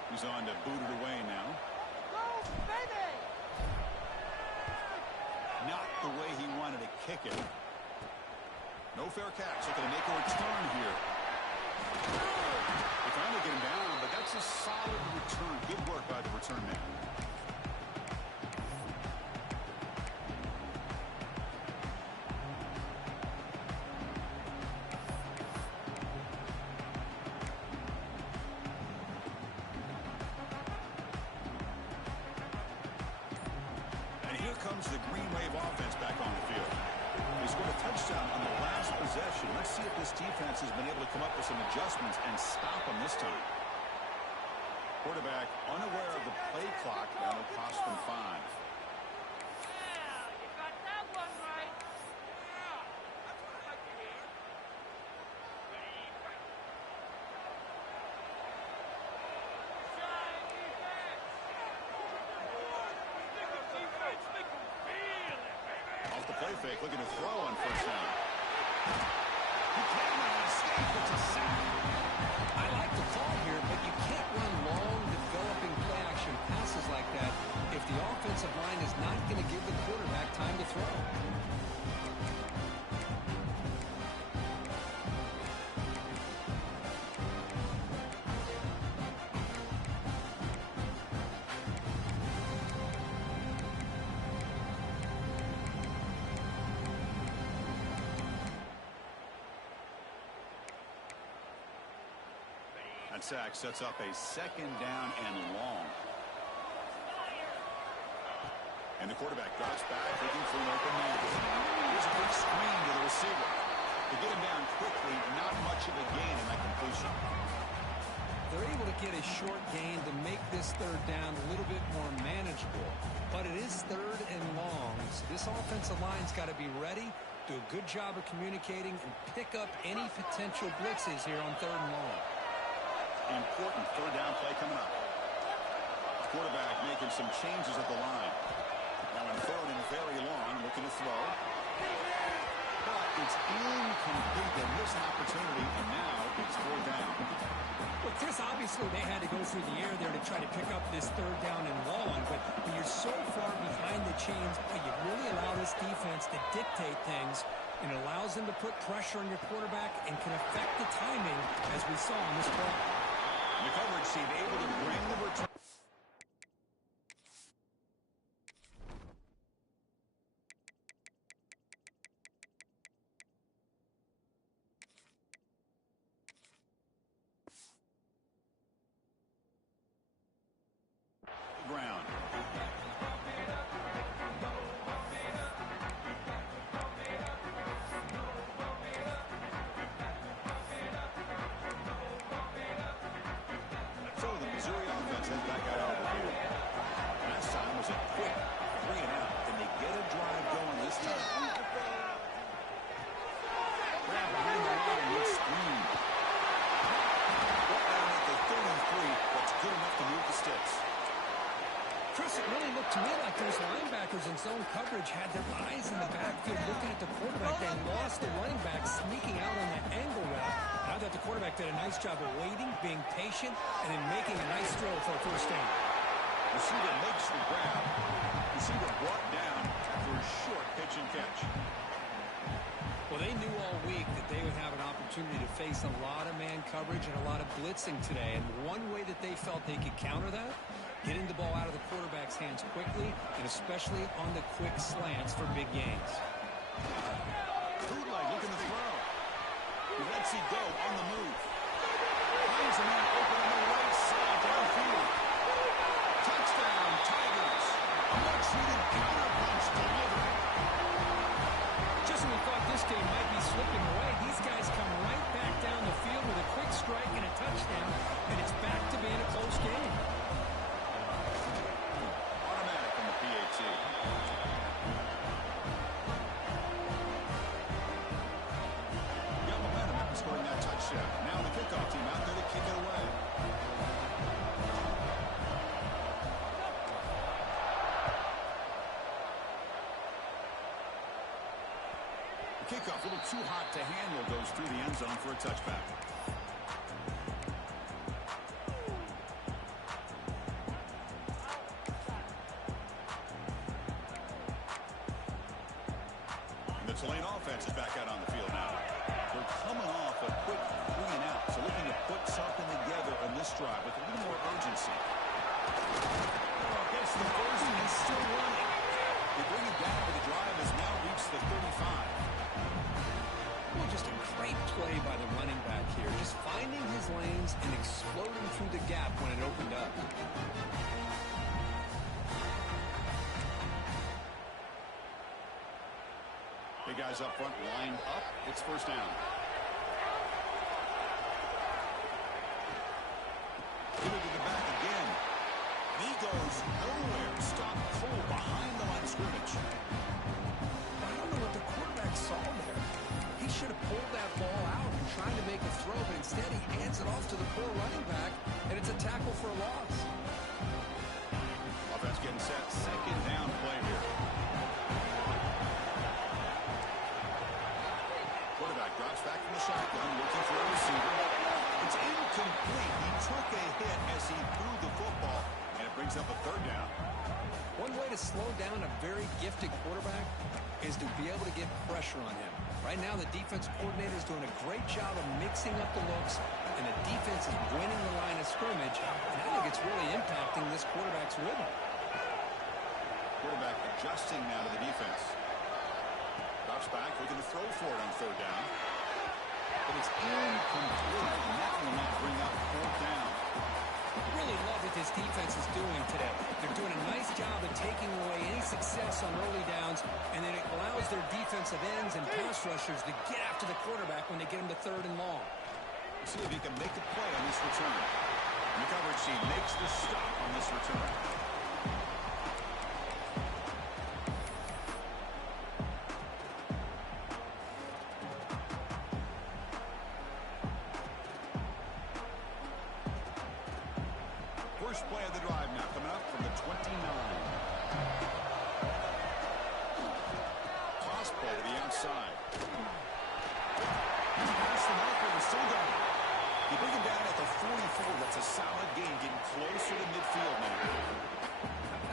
He's on to boot it away now. Go, baby! Not the way he wanted to kick it. No fair catch. Looking to make a return here. They finally get him down, but that's a solid return. Good work by the return man. And here comes the Green Wave offense back on the field. They scored a touchdown on the last possession. Let's see if this defense has been able to come up with some adjustments and stop them this time. Quarterback unaware of the play clock. That'll cost them 5. Yeah, you got that one right. Yeah, that's what I like to hear. Shine defense. Defense, make them feel it, baby. Off the play fake, looking to throw on first down. He came on an escape. It's a sack. I like the call here, but you can't run long, developing play-action passes like that if the offensive line is not going to give the quarterback time to throw. That sack sets up a second down and long. And the quarterback drops back, looking for an open man. Here's a quick screen to the receiver. To get him down quickly, not much of a gain in that completion. They're able to get a short gain to make this third down a little bit more manageable. But it is third and long, so this offensive line's got to be ready, do a good job of communicating, and pick up any potential blitzes here on third and long. Important third down play coming up. Quarterback making some changes at the line. Now in third and very long, looking to throw. But it's incomplete. They miss an opportunity, and now it's 4th down. Well, Chris, obviously they had to go through the air there to try to pick up this third down and long, but when you're so far behind the chains, you really allow this defense to dictate things, and it allows them to put pressure on your quarterback and can affect the timing, as we saw on this play. The coverage team able to bring the return. Ground. So the Missouri offense heads back out on the field. Last time was a quick 3 and out. Can they get a drive going this time? Grab behind the line with screen. Brought down at the 33, that's good enough to move the sticks. Chris, it really looked to me like those linebackers in zone coverage had their eyes in the backfield looking at the quarterback. They lost the running back sneaking out on that angle route. I thought the quarterback did a nice job of waiting, being patient, and then making a nice throw for a first down. Receiver makes the grab. Receiver brought down after a short pitch and catch. Well, they knew all week that they would have an opportunity to face a lot of man coverage and a lot of blitzing today. And one way that they felt they could counter that, getting the ball out of the quarterback's hands quickly, and especially on the quick slants for big gains. Bootleg looking to throw. He lets it go on the move. Finds a man open on the right side downfield. Touchdown, Tigers. A much-needed counterpunch delivered. Just when we thought this game might be slipping away, these guys come right back down the field with a quick strike and a touchdown, and it's back to being a close game. Automatic on the PAT. Got momentum after scoring that touchdown. Now the kickoff team out there to kick it away. The kickoff, a little too hot to handle, goes through the end zone for a touchback. just a great play by the running back here. Just finding his lanes and exploding through the gap when it opened up. Big guys up front lined up. It's first down. Give it to the back again. He goes nowhere. Stop cold behind the line of scrimmage. I don't know what the quarterback saw there. He should have pulled that ball out and tried to make a throw, but instead he hands it off to the poor running back, and it's a tackle for a loss. Offense getting set. Second down play here. Quarterback drops back from the shotgun, looking for a receiver. It's incomplete. He took a hit as he threw the football, and it brings up a third down. One way to slow down a very gifted quarterback is to be able to get pressure on him. Right now, the defense coordinator is doing a great job of mixing up the looks, and the defense is winning the line of scrimmage, and I think it's really impacting this quarterback's rhythm. Quarterback adjusting now to the defense. Drops back, looking to throw for it on third down. But it's incomplete, and that will not bring up fourth down. Really love what this defense is doing today. They're doing a nice job of taking away any success on early downs, and then it allows their defensive ends and pass rushers to get after the quarterback when they get him to third and long. See if he can make a play on this return. In the coverage, he makes the stop on this return. First play of the drive now coming up from the 29. Toss play to the outside. Past the marker and still got it. You bring him down at the 44. That's a solid gain, getting closer to midfield now.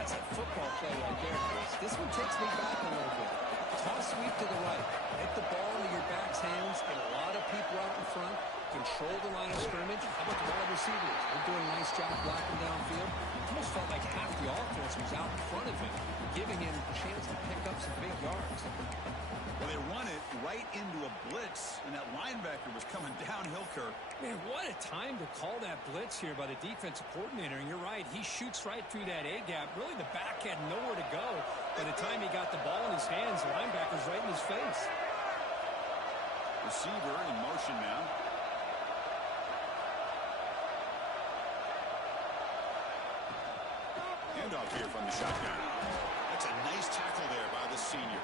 That's a football play right there, Chris. This one takes me back a little bit. Toss sweep to the right. Hit the ball into your back's hands. Get a lot of people out in front. Control the line of scrimmage. How about the wide receivers? They're doing a nice job blocking downfield. It almost felt like half the offense was out in front of him, giving him a chance to pick up some big yards. Well, they run it right into a blitz, and that linebacker was coming downhill, Kirk. Man, what a time to call that blitz here by the defensive coordinator. And you're right, he shoots right through that A-gap. Really, the back had nowhere to go. By the time he got the ball in his hands, the linebacker's right in his face. Receiver in motion now. Handoff here from the shotgun. That's a nice tackle there by the senior.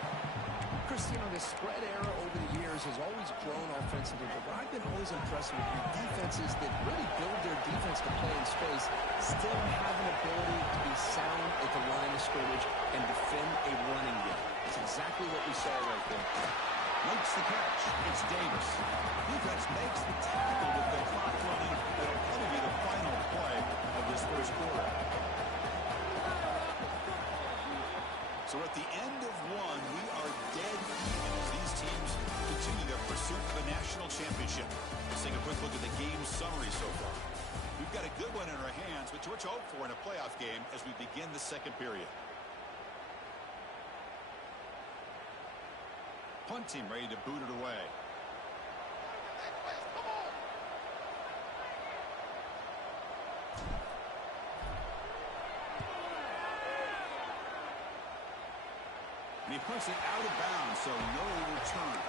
Chris, you know, the spread era over the years has always grown offensively, but what I've been always impressed with are defenses that really build their defense to play in space, still have an ability to be sound at the line of scrimmage and defend a running game. That's exactly what we saw right there. Makes the catch. It's Davis. Defense makes the tackle with the clock running. That'll probably be the final play of this first quarter. So at the end of one, we are dead even as these teams continue their pursuit of the national championship. Let's take a quick look at the game summary so far. We've got a good one in our hands, but what to hope for in a playoff game as we begin the second period. Punt team ready to boot it away. And he puts it out of bounds, so no return.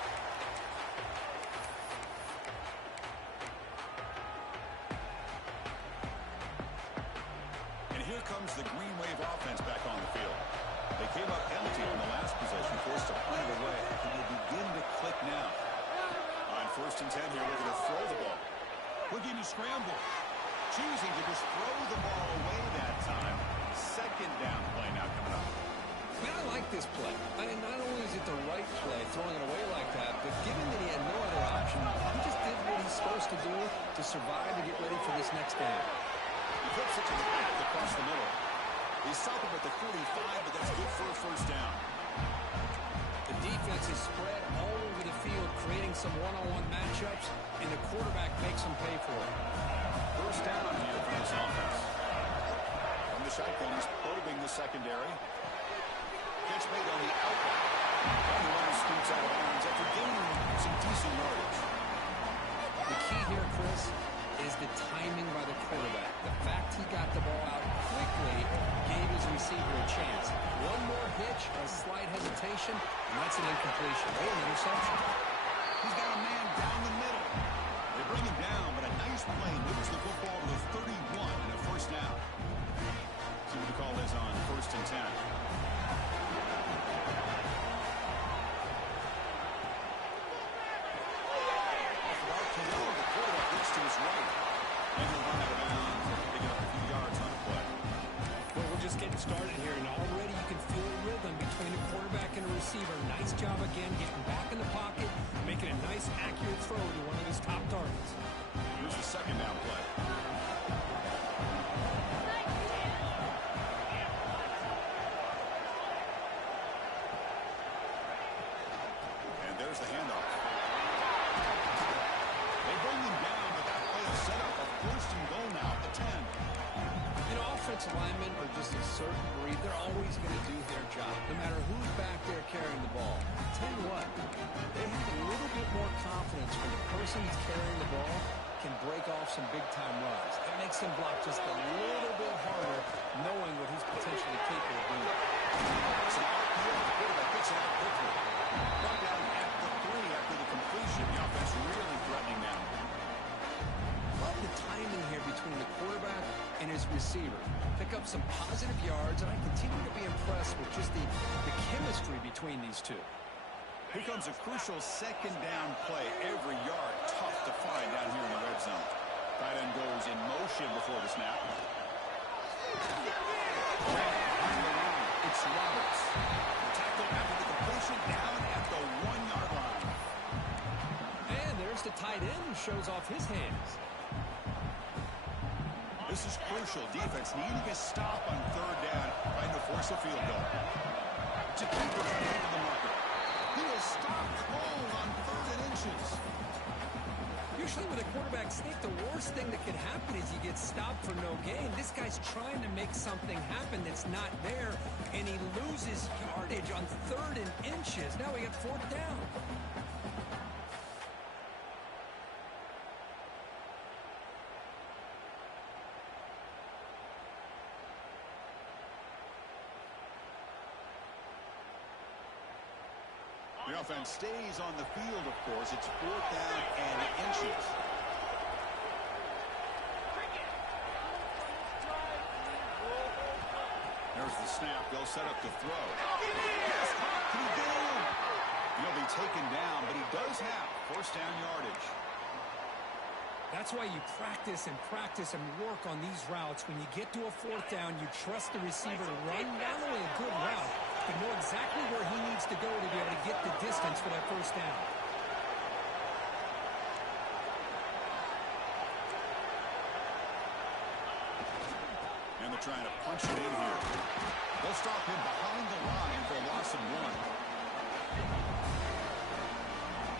And here comes the Green Wave offense back on the field. They came up empty on the last possession, forced to punt it away. And they begin to click now. On first and 10 here, we're going to throw the ball. Looking to scramble. Choosing to just throw the ball away that time. Second down play now coming up. Man, I like this play. I mean, not only is it the right play, throwing it away like that, but given that he had no other option, he just did what he's supposed to do to survive and get ready for this next down. He flips it to the back across the middle. He stopped him at the 45, but that's good for a first down. The defense is spread all over the field, creating some one-on-one matchups, and the quarterback makes them pay for it. First down here for this offense. From the shotgun, he's probing the secondary. Catch made on the outlet. And the runner scoots out of bounds after gaining some decent yardage. The key here, Chris, is the timing by the quarterback. The fact he got the ball out quickly gave his receiver a chance. One more hitch, a slight hesitation, and that's an incompletion or an interception. He's got a man down the middle. They bring him down, but a nice play moves the football to the 31 and a first down. See what the call is on 1st and 10. To his right. And he'll run out of bounds, picking up a few yards on the play. Well, we're just getting started here, and already you can feel a rhythm between a quarterback and a receiver. Nice job again getting back in the pocket, making a nice, accurate throw to one of his top targets. Here's the second down play. And there's the handoff. They bring him down, but that play is set up a 1st and goal now at the 10. You know, offensive linemen are just a certain breed. They're always going to do their job, no matter who's back there carrying the ball. Tell you what, they have a little bit more confidence when the person who's carrying the ball can break off some big-time runs. It makes him block just a little bit harder, knowing what he's potentially capable of doing. So now the quarterback gets it out quickly. Brought down at the 3 after the completion. The offense really threatening now. Love the timing here between the quarterback and his receiver. Pick up some positive yards, and I continue to be impressed with just the chemistry between these two. Here comes a crucial 2nd down play. Every yard tough to find down here in the red zone. Tight end goes in motion before the snap. It's Roberts. The tackle after the completion down at the 1-yard line. And there's the tight end who shows off his hands. This is crucial. Defense needing a stop on 3rd down, trying to force a field goal. To keep it into the marker. He is stopped cold on 3rd and inches. Usually with a quarterback sneak, the worst thing that could happen is you get stopped for no gain. This guy's trying to make something happen that's not there, and he loses yardage on 3rd and inches. Now we got 4th down. The offense stays on the field, of course. It's 4th down and inches. There's the snap. They'll set up the throw. Yes, can he get him? He'll be taken down, but he does have 1st down yardage. That's why you practice and work on these routes. When you get to a 4th down, you trust the receiver to run not only a good route, but know exactly where he needs to go to be able to get the distance for that 1st down. And they're trying to punch it in here. They'll stop him behind the line for a loss of 1.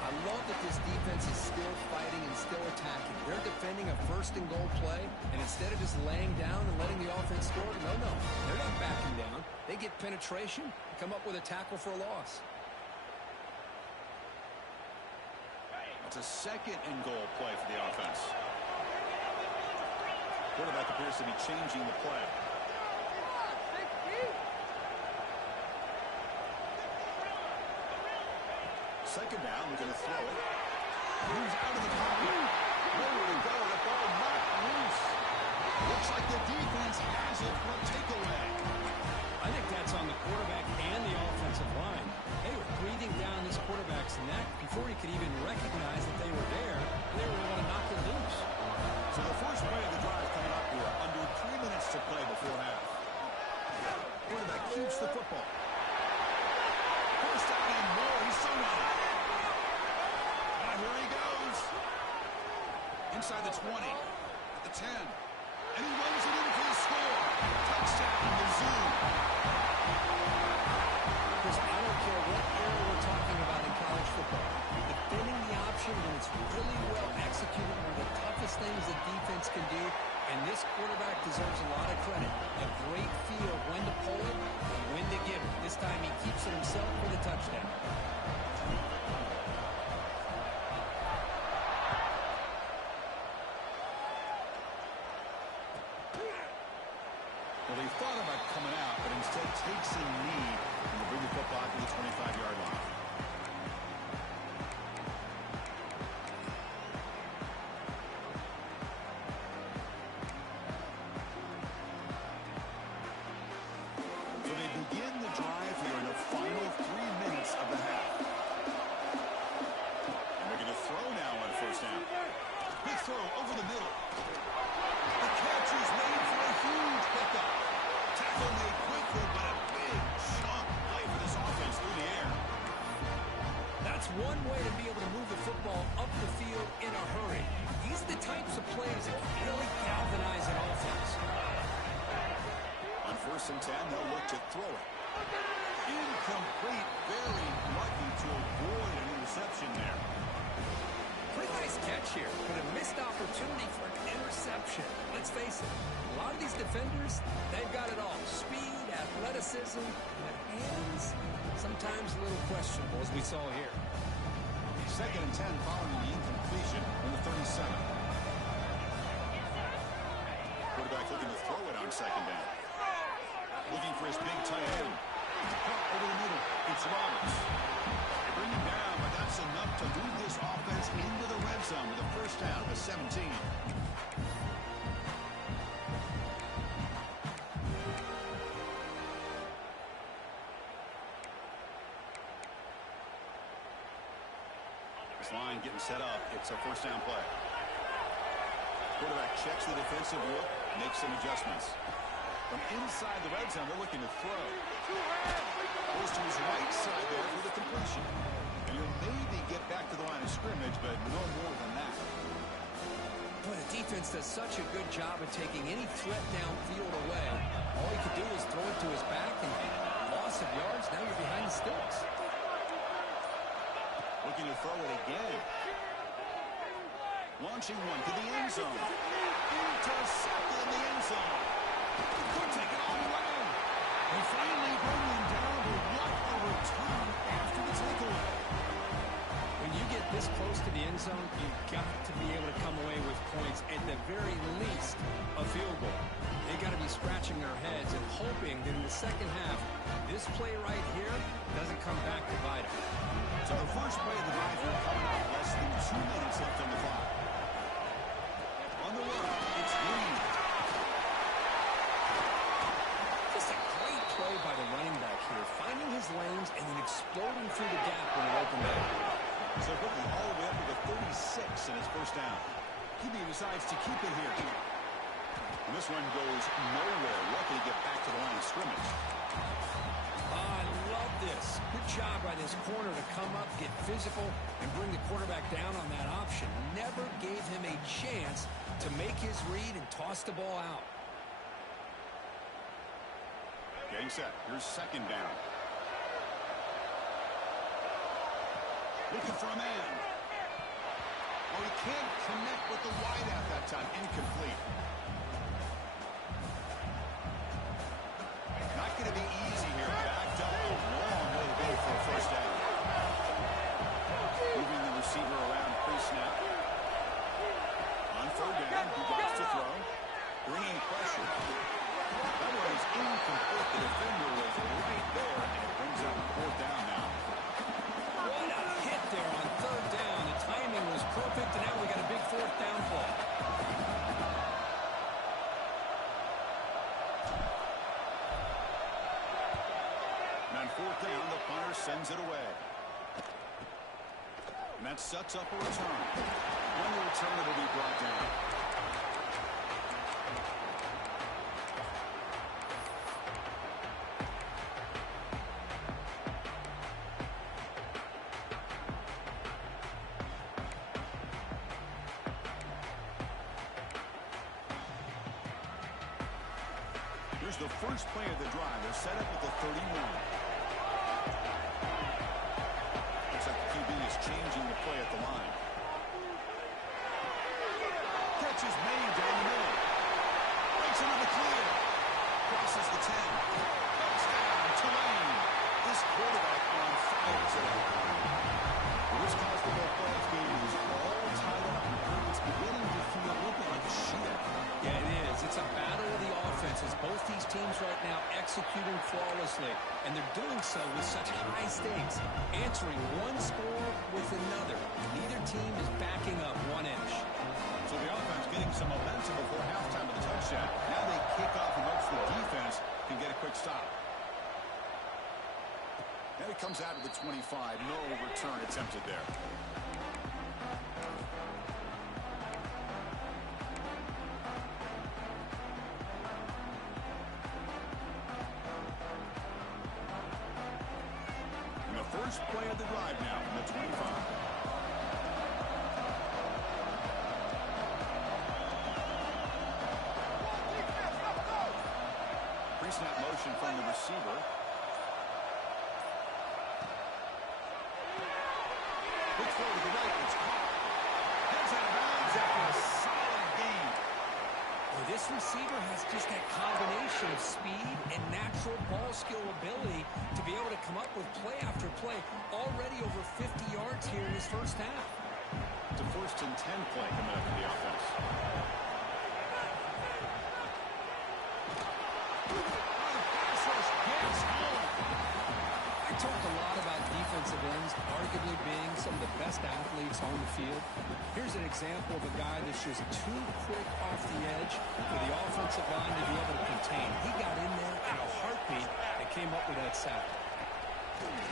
I love that this defense is still fighting and still attacking. They're defending a 1st and goal play, and instead of just laying down and letting the offense score, no, they're not backing down. They get penetration, come up with a tackle for a loss. That's a 2nd and goal play for the offense. Quarterback appears to be changing the play. 2nd down, we're going to throw it. Moves out of the pocket. Nowhere to go. The ball knocked loose. Looks like the defense has it for a takeaway. I think that's on the quarterback and the offensive line. They were breathing down this quarterback's neck before he could even recognize that they were there. They were able to knock it loose. So the first play of the drive coming up here. Under 3 minutes to play before half. Quarterback keeps the football. 1st down and more. He's so on it. Here he goes. Inside the 20. At the 10. And he runs it in for the score. Touchdown, Mizzou. Chris, I don't care what era we're talking about in college football. Defending the option when it's really well executed, one of the toughest things that defense can do, And this quarterback deserves a lot of credit. A great feel of when to pull it and when to give it. This time he keeps it himself for the touchdown. Well, they thought about coming out, but instead takes a knee and will bring the football to the 25-yard line. So they begin the drive here in the final 3 minutes of the half. And they're going to throw now on first down. Big throw over the middle. The catch is made for a huge pickup. Tackle made quickly, but a big chunk play for this offense through the air. That's one way to be able to move the football up the field in a hurry. These are the types of plays that can really galvanize an offense. On 1st and 10, they'll look to throw it. Incomplete, very lucky to avoid an interception there. Pretty nice catch here, but a missed opportunity for an interception. Let's face it, a lot of these defenders, they've got it all. Speed, athleticism, but hands, sometimes a little questionable, as we saw here. 2nd and 10 following the incompletion from the 37. Quarterback looking to throw it on 2nd down. Looking for his big tight end. Caught over the middle. It's Roberts. They bring him down, but that's enough to move this offense into the red zone with a first down to 17. This line getting set up. It's a first down play. Quarterback checks the defensive look, makes some adjustments. From inside the red zone, they're looking to throw. Goes to his right side there for the completion. And he'll maybe get back to the line of scrimmage, but no more than that. Boy, the defense does such a good job of taking any threat downfield away. All he could do is throw it to his back, and loss of yards, now you're behind the sticks. Looking to throw it again. Launching one to the end zone. Intercepted in the end zone. Could take it all the way. And finally bring him down, but what a return after the takeaway. When you get this close to the end zone, you've got to be able to come away with points, at the very least, a field goal. They got to be scratching their heads and hoping that in the second half, this play right here doesn't come back to bite them. So the first play of the drive here coming up, less than 2 minutes left on the clock. On the run, it's Green. Just a great play by the running back here, finding his lanes and then exploding through the gap when it opened up. So quickly all the way up to the 36 in his first down. He decides to keep it here. And this run goes nowhere. Lucky to get back to the line of scrimmage. I love this. Good job by this corner to come up, get physical, and bring the quarterback down on that option. Never gave him a chance to make his read and toss the ball out. Getting set. Here's 2nd down. Looking for a man. Oh, he can't connect with the wide at that time. Incomplete. Not going to be easy here. Backed up a long way to go for a first down. Moving the receiver around pre-snap. On 3rd down, who wants to throw. Bringing pressure. That one is incomplete. The defender was right there, and it brings up 4th down now. What a hit there on 3rd down. The timing was perfect, and now we got a big 4th down play. And on 4th down, the punter sends it away. And that sets up a return. When the return, it will be brought down. Here's the first play of the drive. They're set up at the 31. Looks like the QB is changing the play at the line. Catch is made down the middle. 10. Touchdown, Tulane. This quarterback on fire today. Well, this college football playoff game is all tied up. It's beginning to feel a little bit like a shootout. Yeah, it is. It's a battle of the offenses. Both these teams right now executing flawlessly, and they're doing so with such high stakes, answering one score with another. Neither team is backing up 1 inch. So the offense getting some momentum before halftime with a touchdown. Now they kick off and hopes the defense can get a quick stop. And it comes out of the 25. No return attempted there. And the first play of the drive now from the 25. Pre-snap motion from the receiver. Quick throw to the right. It's caught. Heads out of bounds after a solid gain. Well, this receiver has just that combination of speed and natural ball skill ability to be able to come up with play after play. Already over 50 yards here in his first half. It's a 1st and 10 play coming up for the offense. I talk a lot about defensive ends arguably being some of the best athletes on the field. Here's an example of a guy that's just too quick off the edge for the offensive line to be able to contain. He got in there in a heartbeat and came up with that sack.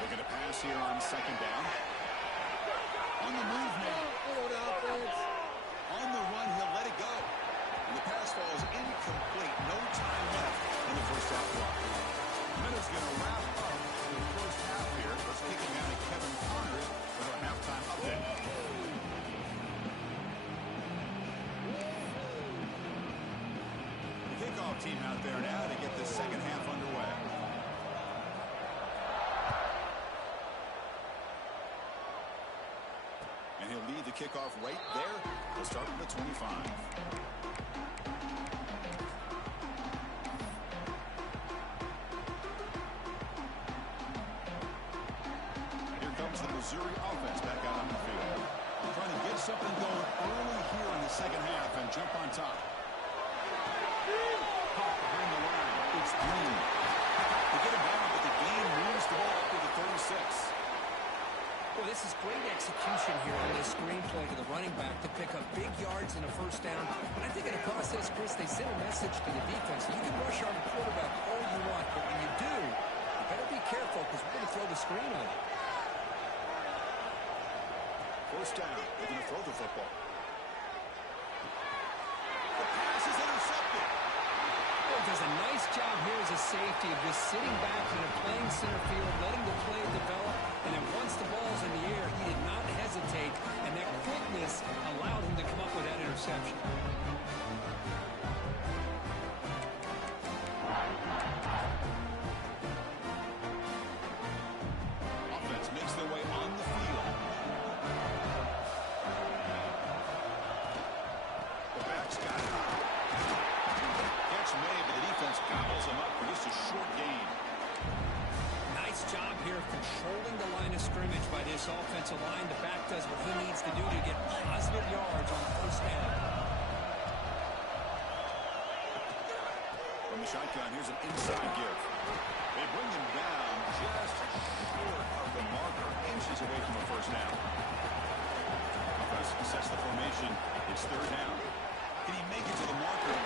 Looking to pass here on 2nd down. On the move now. On the run, he'll let it go. And the pass falls incomplete. No time left in the first half clock. Minutes going to wrap up the first half here. Let's kick it down to Kevin Connors with our halftime update. The kickoff team out there now to get the second half underway. And he'll lead the kickoff right there. He'll start from the 25. Missouri offense back out on the field. Trying to get something going early here in the second half and jump on top. Caught behind the line. It's Green. They get him down, but the game moves the ball up to the 36. Well, this is great execution here on this screen play to the running back to pick up big yards and a first down. And I think in the process, Chris, they send a message to the defense. You can rush on the quarterback all you want, but when you do, you better be careful because we're going to throw the screen on you. First down. They're going to throw the football. The pass is intercepted. Well, does a nice job here as a safety of just sitting back and playing center field, letting the play develop, and then once the ball's in the air, he did not hesitate, and that quickness allowed him to come up with that interception. Offense makes their way on the field. The back's got it. Catch made, but the defense gobbles him up for just a short gain. Nice job here controlling the line of scrimmage by this offensive line. The back does what he needs to do to get positive yards on first down. From the shotgun, here's an inside give. They bring him down just short of the marker, inches away from the first down. Offense sets the formation. It's third down. Can he make it to the marker?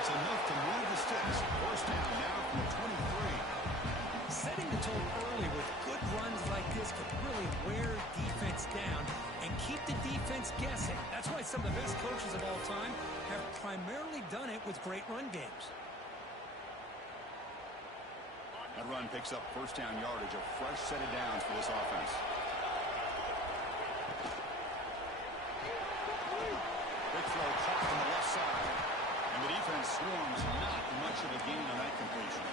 It's enough to move the sticks. First down now from the 23. Setting the tone early with good runs like this can really wear defense down and keep the defense guessing. That's why some of the best coaches of all time have primarily done it with great run games. That run picks up first down yardage, a fresh set of downs for this offense. Big throw caught from the left side. And the defense swarms, not much of a gain on that completion.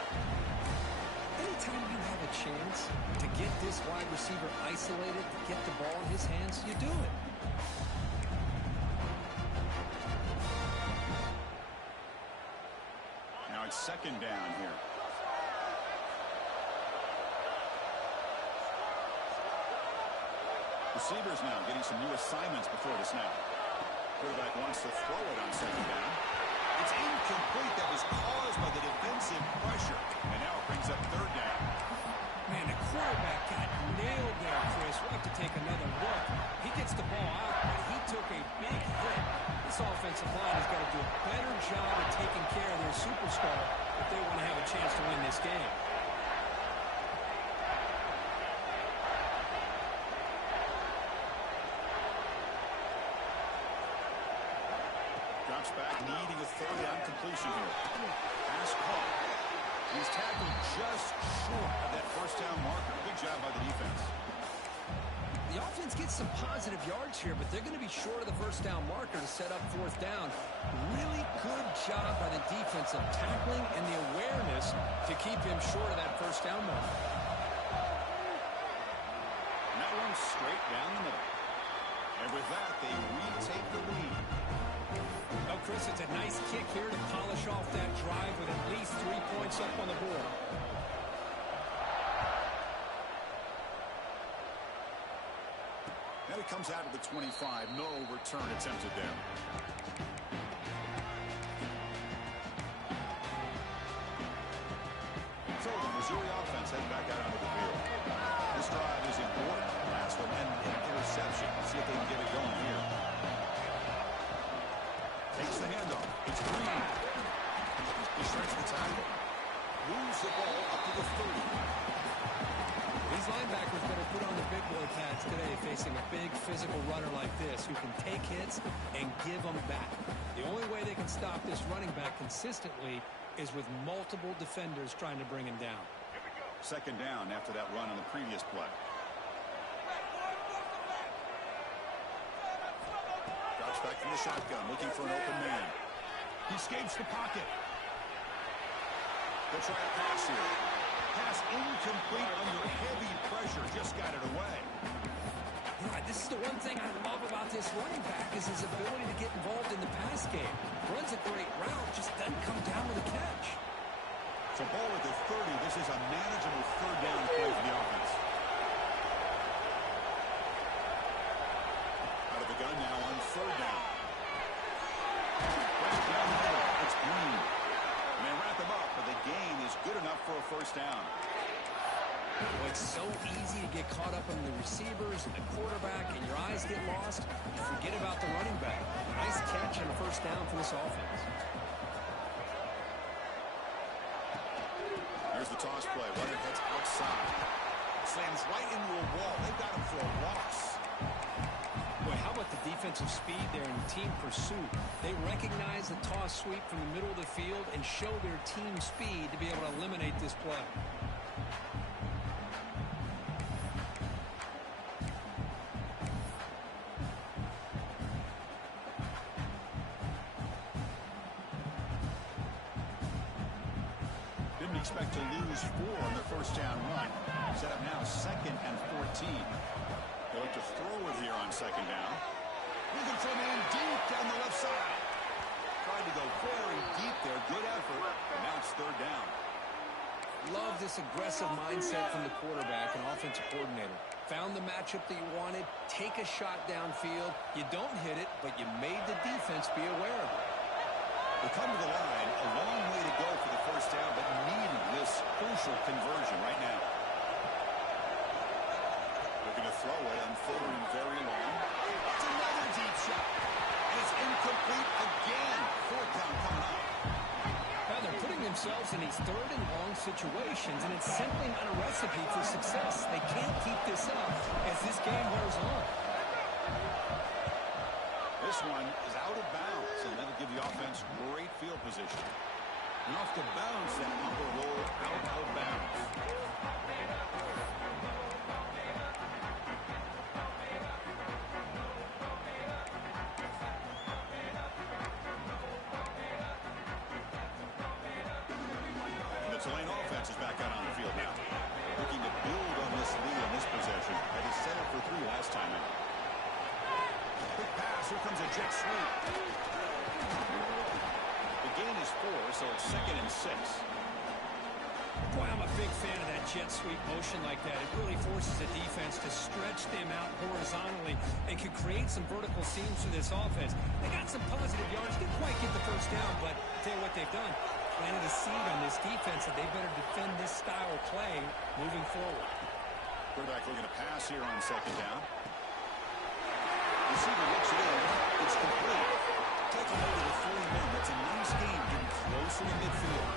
Anytime you have a chance to get this wide receiver isolated, to get the ball in his hands, you do it. Now a Now it's second down here. Receivers now getting some new assignments before the snap. Quarterback wants to throw it on second down. It's incomplete. That was caused by the defensive pressure. And now it brings up third down. Man, the quarterback got nailed there, Chris. We'll have to take another look. He gets the ball out, but he took a big hit. This offensive line has got to do a better job of taking care of their superstar if they want to have a chance to win this game. Drops back, needing a third down completion here. Pass caught. He's tackled just short of that first down marker. Good job by the defense. The offense gets some positive yards here, but they're going to be short of the first down marker to set up fourth down. Really good job by the defense of tackling and the awareness to keep him short of that first down marker. And that one's straight down the middle. And with that, they retake the lead. Oh, Chris, it's a nice kick here to polish off that drive with at least 3 points up on the board. Now it comes out of the 25. No return attempted there. So the Missouri offense heads back out onto the field. This drive is important. Last one and an interception. See if they can get it going here. Takes the handoff. It's Green. He strikes the tackle. Moves the ball up to the 30. These linebackers better put on the big boy pads today facing a big physical runner like this who can take hits and give them back. The only way they can stop this running back consistently is with multiple defenders trying to bring him down. Second down after that run on the previous play. Drops back from the shotgun, looking for an open man. He escapes the pocket. They'll try a pass here. Pass incomplete under heavy pressure. Just got it away. Yeah, this is the one thing I love about this running back is his ability to get involved in the pass game. Runs a great route, just doesn't come down with a catch. So ball at the 30. This is a manageable third down play for the offense. Out of the gun now on third down. Right down the middle. It's Green. And they wrap him up, but the gain is good enough for a first down. Well, it's so easy to get caught up in the receivers and the quarterback, and your eyes get lost. You forget about the running back. Nice catch and a first down for this offense. Here's the toss play. Runner heads outside. Slams right into a wall. They've got him for a loss. Boy, how about the defensive speed there in team pursuit? They recognize the toss sweep from the middle of the field and show their team speed to be able to eliminate this play. Didn't expect to lose 4 on the first down run. Set up now second and 14. They like to throw it here on second down. Looking for a man deep down the left side. Tried to go very deep there. Good effort. And now it's third down. Love this aggressive mindset from the quarterback and offensive coordinator. Found the matchup that you wanted. Take a shot downfield. You don't hit it, but you made the defense be aware of it. They come to the line. A long way to go for the first down, but needing this crucial conversion right now. Looking to throw it on third and very long. It's another deep shot. And it's incomplete again. Fourth down coming up. Now they're putting themselves in these third and long situations, and it's simply not a recipe for success. They can't keep this up as this game wears on. This one is out of bounds, and that'll give the offense great field position. And off the bounce, that upper roll out of bounds. And the Tulane offense is back out on the field now. Looking to build on this lead in this possession. Had to set up for 3 last time out. Quick pass. Here comes a jet sweep. The gain is 4, so it's 2nd and 6. Boy, I'm a big fan of that jet sweep motion like that. It really forces the defense to stretch them out horizontally and can create some vertical seams for this offense. They got some positive yards. Didn't quite get the first down, but I'll tell you what they've done. Planted a seed on this defense that they better defend this style of play moving forward. Quarterback looking to pass here on 2nd down. Receiver looks it in. It's complete. Taking over the 41. That's a nice game, getting closer to midfield.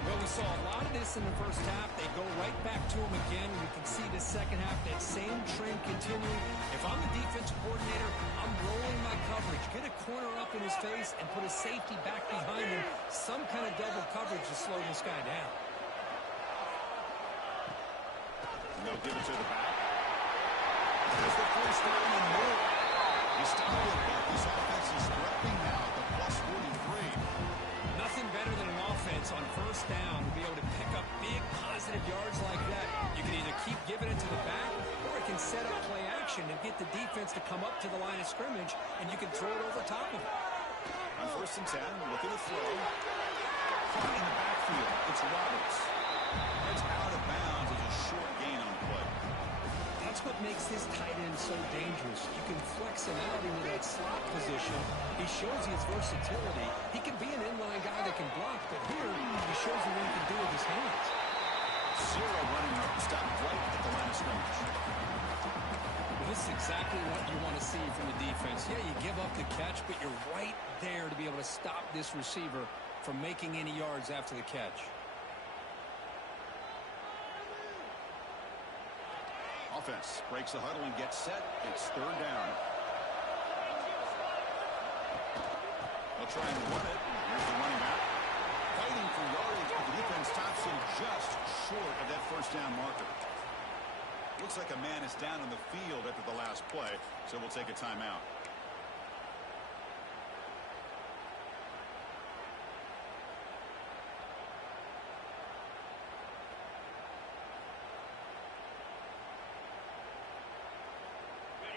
Well, we saw a lot of this in the first half. They go right back to him again. We can see the second half, that same trend continuing. If I'm the defensive coordinator, I'm rolling my coverage. Get a corner up in his face and put a safety back behind him. Some kind of double coverage to slow this guy down. And they'll give it to the back. There's the first down and more. He stopped it, but this offense is threatening now at the plus 43. Nothing better than an offense on first down to be able to pick up big positive yards like that. You can either keep giving it to the back, or it can set up play action and get the defense to come up to the line of scrimmage, and you can throw it over top of it. On 1st and 10, looking to throw. Caught in the backfield. It's Roberts. It's out of bounds. It's a short gain on the play. That's what makes this tight end so dangerous. You can flex him out into that slot position. He shows his versatility. He can be an inline guy that can block, but here he shows you what he can do with his hands. Zero running room. Stop right at the line of scrimmage. Well, this is exactly what you want to see from the defense. Yeah, you give up the catch, but you're right there to be able to stop this receiver from making any yards after the catch. Offense breaks the huddle and gets set. It's 3rd down. They'll try and run it. Here's the running back. Fighting for yardage, but the defense stops him just short of that first down marker. Looks like a man is down on the field after the last play, so we'll take a timeout.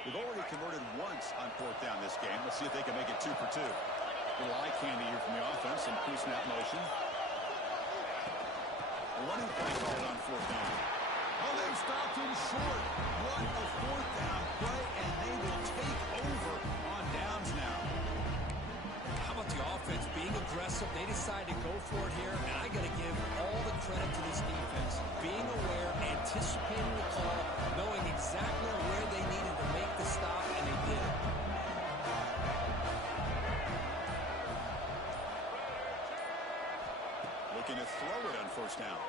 They've already converted once on 4th down this game. Let's see if they can make it 2 for 2. Little eye candy here from the offense and pre-snap motion. A running play called on 4th down. Oh, they've stopped him short. What a 4th down play, and they will take over on downs now. How about the offense being aggressive? They decide to go for it here, and I got to give all the credit to this defense. Being aware, anticipating the call, knowing exactly where they needed to make the stop, and they did it. Looking to throw it on 1st down.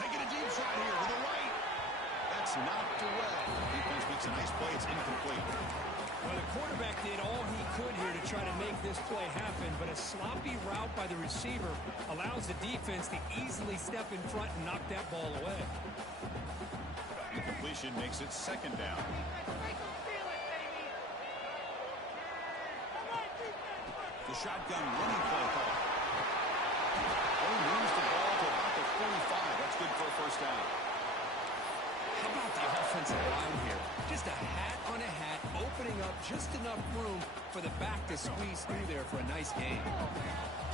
Taking a deep shot here to the right. That's knocked away. Defense makes a nice play. It's incomplete. Well, the quarterback did all he could here to try to make this play happen, but a sloppy route by the receiver allows the defense to easily step in front and knock that ball away. Incompletion makes it 2nd down. The shotgun running play call. Oh, moves the ball to about the 45. That's good for a 1st down. How about the offensive line here? Just a hat on a hat, opening up just enough room for the back to squeeze through there for a nice gain.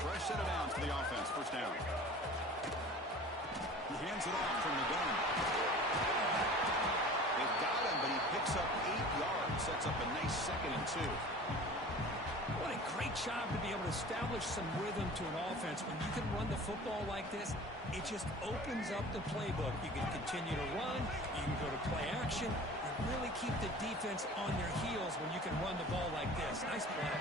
Fresh set of downs for the offense. 1st down. He hands it off from the gun. They've got him, but he picks up 8 yards. Sets up a nice 2nd and 2. What a great job to be able to establish some rhythm to an offense. When you can run the football like this, it just opens up the playbook. You can continue to run, you can go to play action, and really keep the defense on their heels when you can run the ball like this. Nice play.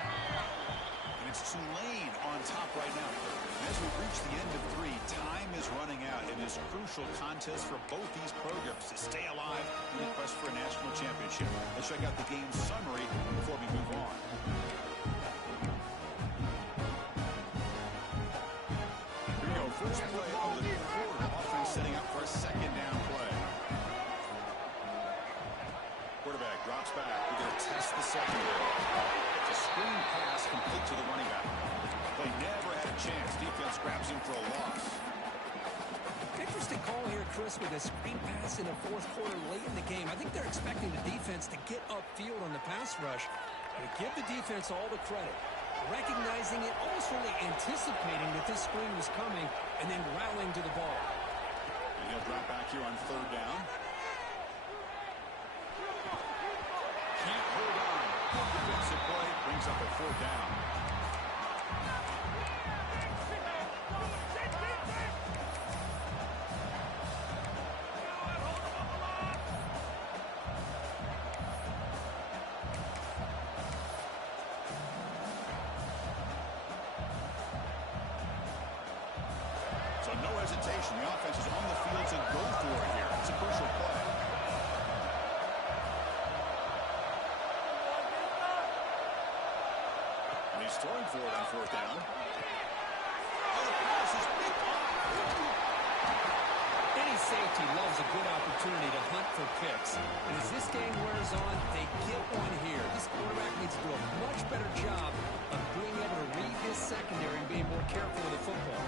And it's Tulane on top right now. And as we reach the end of 3, time is running out in this crucial contest for both these programs to stay alive in the quest for a national championship. Let's check out the game summary before we move on. First play of the quarter. Offense setting up for a 2nd down play. Quarterback drops back. We're going to test the secondary. It's a screen pass complete to the running back. They never had a chance. Defense grabs him for a loss. Interesting call here, Chris, with a screen pass in the 4th quarter late in the game. I think they're expecting the defense to get upfield on the pass rush. But give the defense all the credit. recognizing it, almost really anticipating that this screen was coming, and then rallying to the ball. And he'll drop back here on third down. Can't hold on. Defensive play brings up a fourth down. So no hesitation. The offense is on the field to go for it here. It's a crucial play. And he's throwing for it on fourth down. Oh, the pass is picked off. Any safety loves a good opportunity to hunt for picks. And as this game wears on, they get one here. This quarterback needs to do a much better job of being able to read his secondary and being more careful with the football.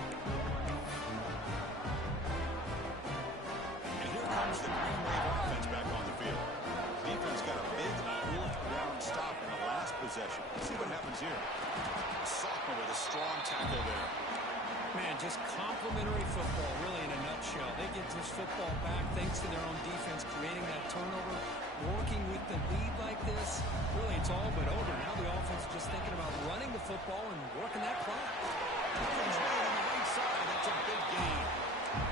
And here comes the Green Wave offense back on the field. Defense got a big fourth down stop in the last possession. Let's see what happens here. A sophomore with a strong tackle there. Man, just complimentary football, really, in a nutshell. They get this football back thanks to their own defense, creating that turnover, working with the lead like this. Really, it's all but over. Now the offense is just thinking about running the football and working that clock. Defense right on the right side. That's a big gain.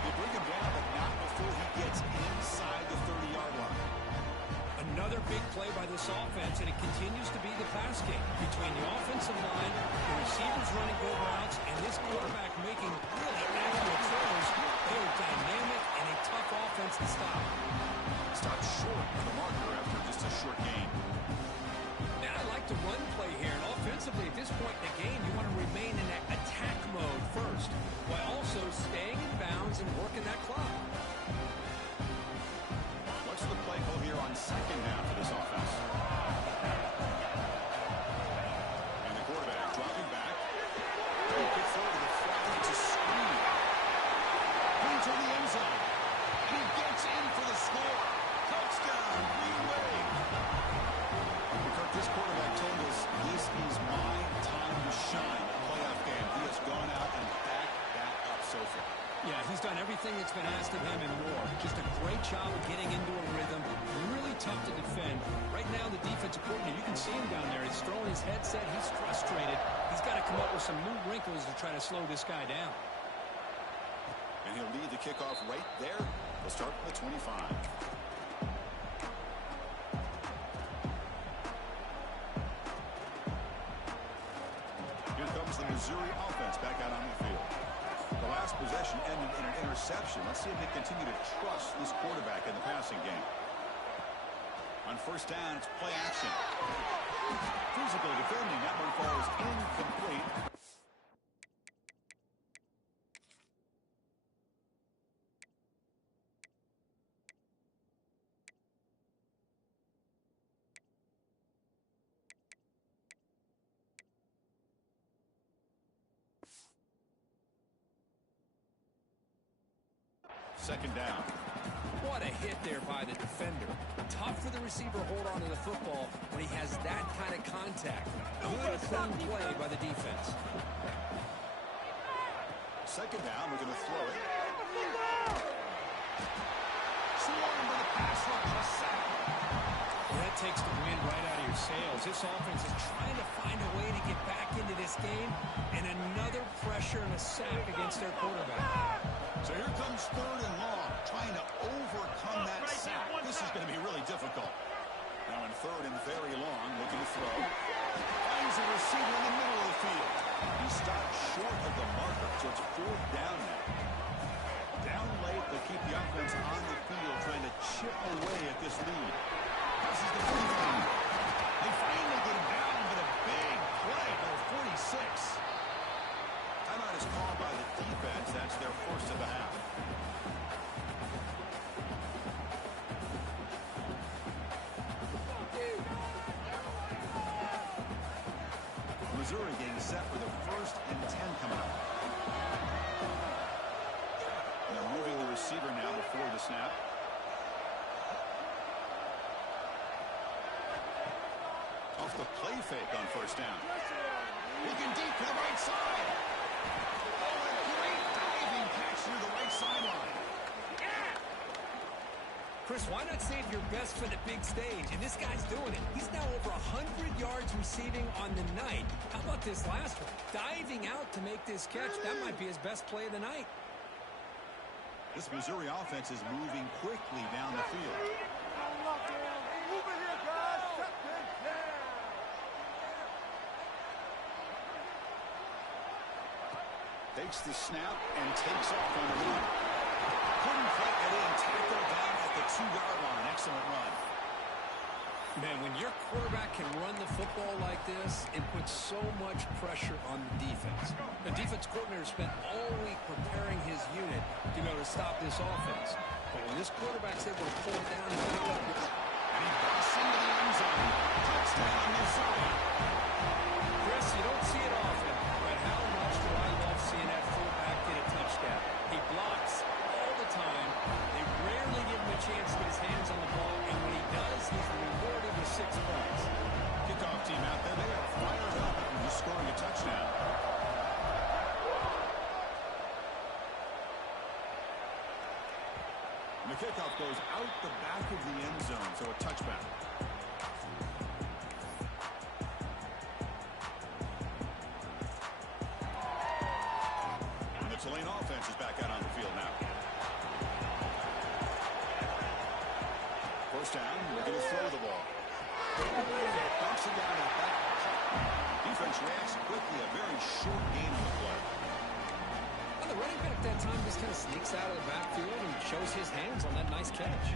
They bring him down, but not before he gets inside the 30-yard line. Another big play by this offense, and it continues to be the pass game between the offensive line, the receivers running good routes, and this quarterback making really accurate throws. They are dynamic and a tough offense to stop. Stopped short of the marker after just a short gain. Now I like the run play here, and offensively at this point in the game, you want to remain in that attack mode first, while also staying in bounds and working that clock. What's the play call here on second down for this offense? And the quarterback dropping back. He gets over the flat. It's a screen. Into the end zone. And he gets in for the score. Touchdown, Green Wave. Kirk, this quarterback told us this is my time to shine. A playoff game. He has gone out and backed that up so far. Yeah, he's done everything that's been asked of him and more. Just a great job of getting into a rhythm. Really tough to defend. Right now, the defensive coordinator, you can see him down there. He's throwing his headset. He's frustrated. He's got to come up with some new wrinkles to try to slow this guy down. And he'll lead the kickoff right there. We'll start from the 25. Here comes the Missouri offense back out on the field. The last possession ended in an interception. Let's see if they continue to trust this quarterback in the passing game. On first down, it's play action. Physical defending. That one falls incomplete. Second down. What a hit there by the defender. Tough for the receiver to hold on to the football when he has that kind of contact. Good, clean play by the defense. Second down, we're going to throw it. Swarmed by the pass rush, a sack. Well, that takes the wind right out of your sails. This offense is trying to find a way to get back into this game, and another pressure and a sack against their quarterback. So here comes third and long, trying to overcome that sack. This is going to be really difficult. Now in third and very long, looking to throw. Finds a receiver in the middle of the field. He stopped short of the marker, so it's fourth down now. Down late, they'll keep the offense on the field, trying to chip away at this lead. This is the 45. They finally get him down, but a big play for 46. Timeout is called by the defense. That's their first of the half. Missouri getting set for the first and 10 coming up. And they're moving the receiver now before the snap. A off the play fake on first down. Looking deep to the right side. Oh, a great diving catch through the right sideline. Chris, why not save your best for the big stage? And this guy's doing it. He's now over 100 yards receiving on the night. How about this last one? Diving out to make this catch. That might be his best play of the night. This Missouri offense is moving quickly down the field. Takes the snap and takes off on the run. Couldn't quite get in. Tackle down at the 2-yard line. Excellent run. Man, when your quarterback can run the football like this, it puts so much pressure on the defense. The defense coordinator spent all week preparing his unit to be able to stop this offense. But when this quarterback's able to pull it down and pick up, and he busts into the end zone. Touchdown, Missouri. Chris, you don't see it often, but how much do I love seeing that fullback get a touchdown? He blocks all the time. They rarely give him a chance to get his hands on the ball, and when he does, he's rewarded with 6 points. Kickoff team out there, they are fired up and just scoring a touchdown. And the kickoff goes out the back of the end zone, so a touchback. And the Tulane offense is back out on the field now. First down, looking to throw the ball. Dumps it down to the back. Defense reacts quickly, a very short gain on the play. Well, the running back that time just kind of sneaks out of the backfield and shows his hands on that nice catch.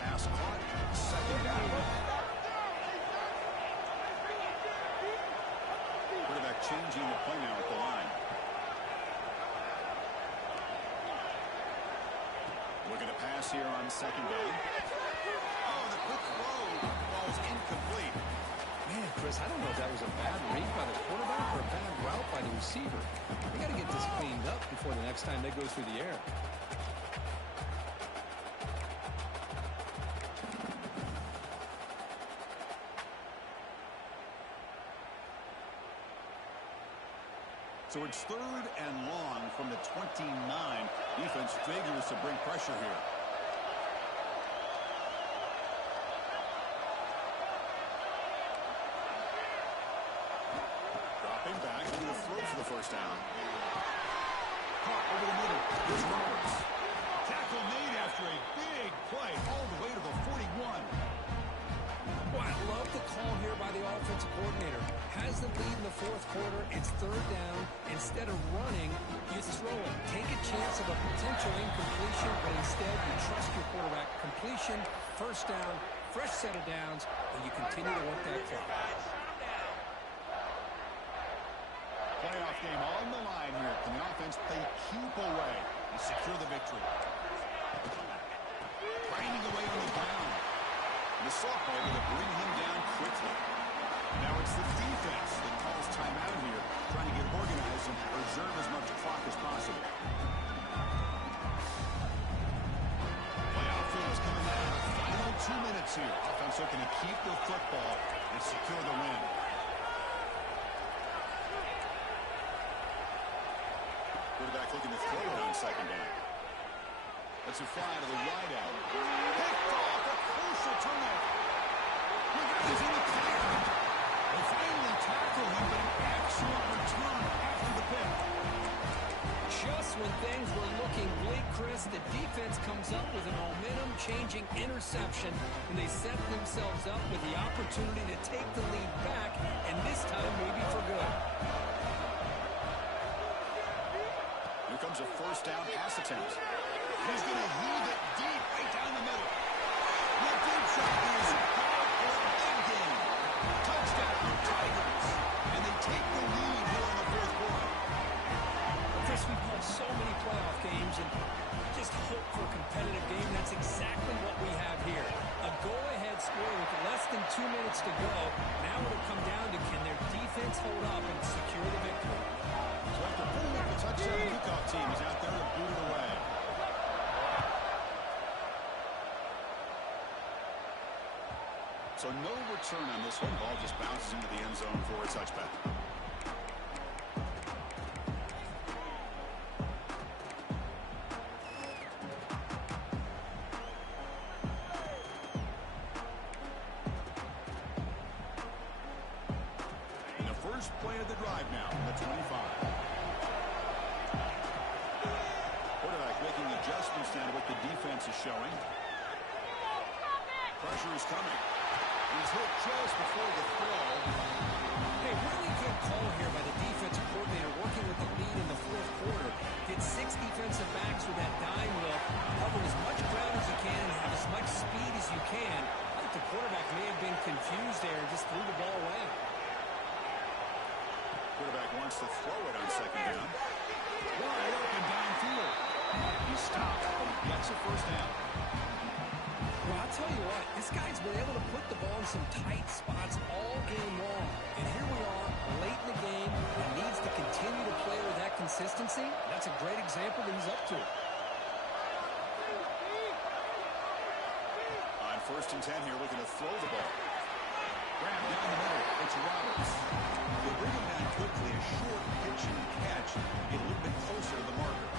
Pass caught, second down. Quarterback changing the play now at the line. Looking to pass here on second down. Oh, the quick throw was incomplete. Man, Chris, I don't know if that was a bad read by the quarterback or a bad route by the receiver. We got to get this cleaned up before the next time they go through the air. So it's 3rd and long from the 29. Defense figures to bring pressure here. Dropping back, going to throw for the first down. Caught over the middle. Here's Roberts. Tackle made after a big play all the way to the 41. Boy, I love the call here by the offensive coordinator. Has the lead in the 4th quarter. It's 3rd down. Instead of running, you throw it. Take a chance of a potential incompletion, but instead you trust your quarterback. Completion, first down, fresh set of downs, and you continue to work that clock. Playoff game on the line here. Can the offense play keep away and secure the victory? Grinding away on the ground. And the sophomore able to bring him down quickly. Now it's the defense that calls timeout here, trying to get organized and preserve as much clock as possible. Playoff field is coming down. Final 2 minutes here. Offense looking to keep the football and secure the win. Quarterback looking to throw it on second down. That's a fly to the wide out. Picked off a crucial turnover. He's in the clear. They finally tackle him, but an excellent return after the pick. Just when things were looking bleak, Chris, the defense comes up with a momentum-changing interception, and they set themselves up with the opportunity to take the lead back, and this time maybe for good. Here comes a first down pass attempt. He's going to heave it deep right down the middle. The deep shot is caught for a big gain. Touchdown, Tigers. And they take the lead here in the 4th quarter. Chris, we've had so many playoff games and just hope for a competitive game. That's exactly what we have here. A go-ahead score with less than 2 minutes to go. Now it'll come down to can their defense hold up and secure the victory. So after putting up a touchdown, the kickoff team is out there to boot it away. So no return on this one. Ball just bounces into the end zone for a touchback. And the first play of the drive now, the 25. Quarterback making adjustments now to what the defense is showing. Pressure is coming. He's hit just before the throw. Hey, really good call here by the defensive coordinator working with the lead in the fourth quarter. Get 6 defensive backs with that dime look, cover as much ground as you can, and have as much speed as you can. I think the quarterback may have been confused there and just threw the ball away. Quarterback wants to throw it on second down. Wide open downfield. He stopped, but he gets a first down. Well, I'll tell you what, this guy's been able to put the ball in some tight spots all game long. And here we are, late in the game, and needs to continue to play with that consistency. That's a great example that he's up to. On 1st and 10 here, looking to throw the ball. Grab down the middle. It's Roberts. They bring him down quickly. A short pitch and catch. Get a little bit closer to the marker.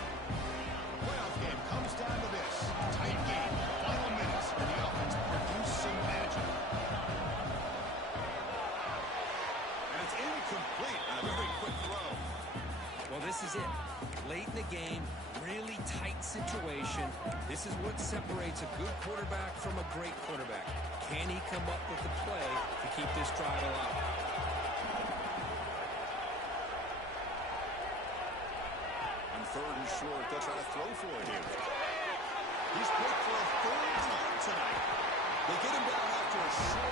Playoff game comes down to this. Tight game. Final minutes. And the offense produce some magic. And it's incomplete on a very quick throw. Well, this is it. Late in the game, really tight situation. This is what separates a good quarterback from a great quarterback. Can he come up with the play to keep this drive alive? On 3rd and short, they'll try to throw for it here. He's picked for a 3rd time tonight. They get him down after a short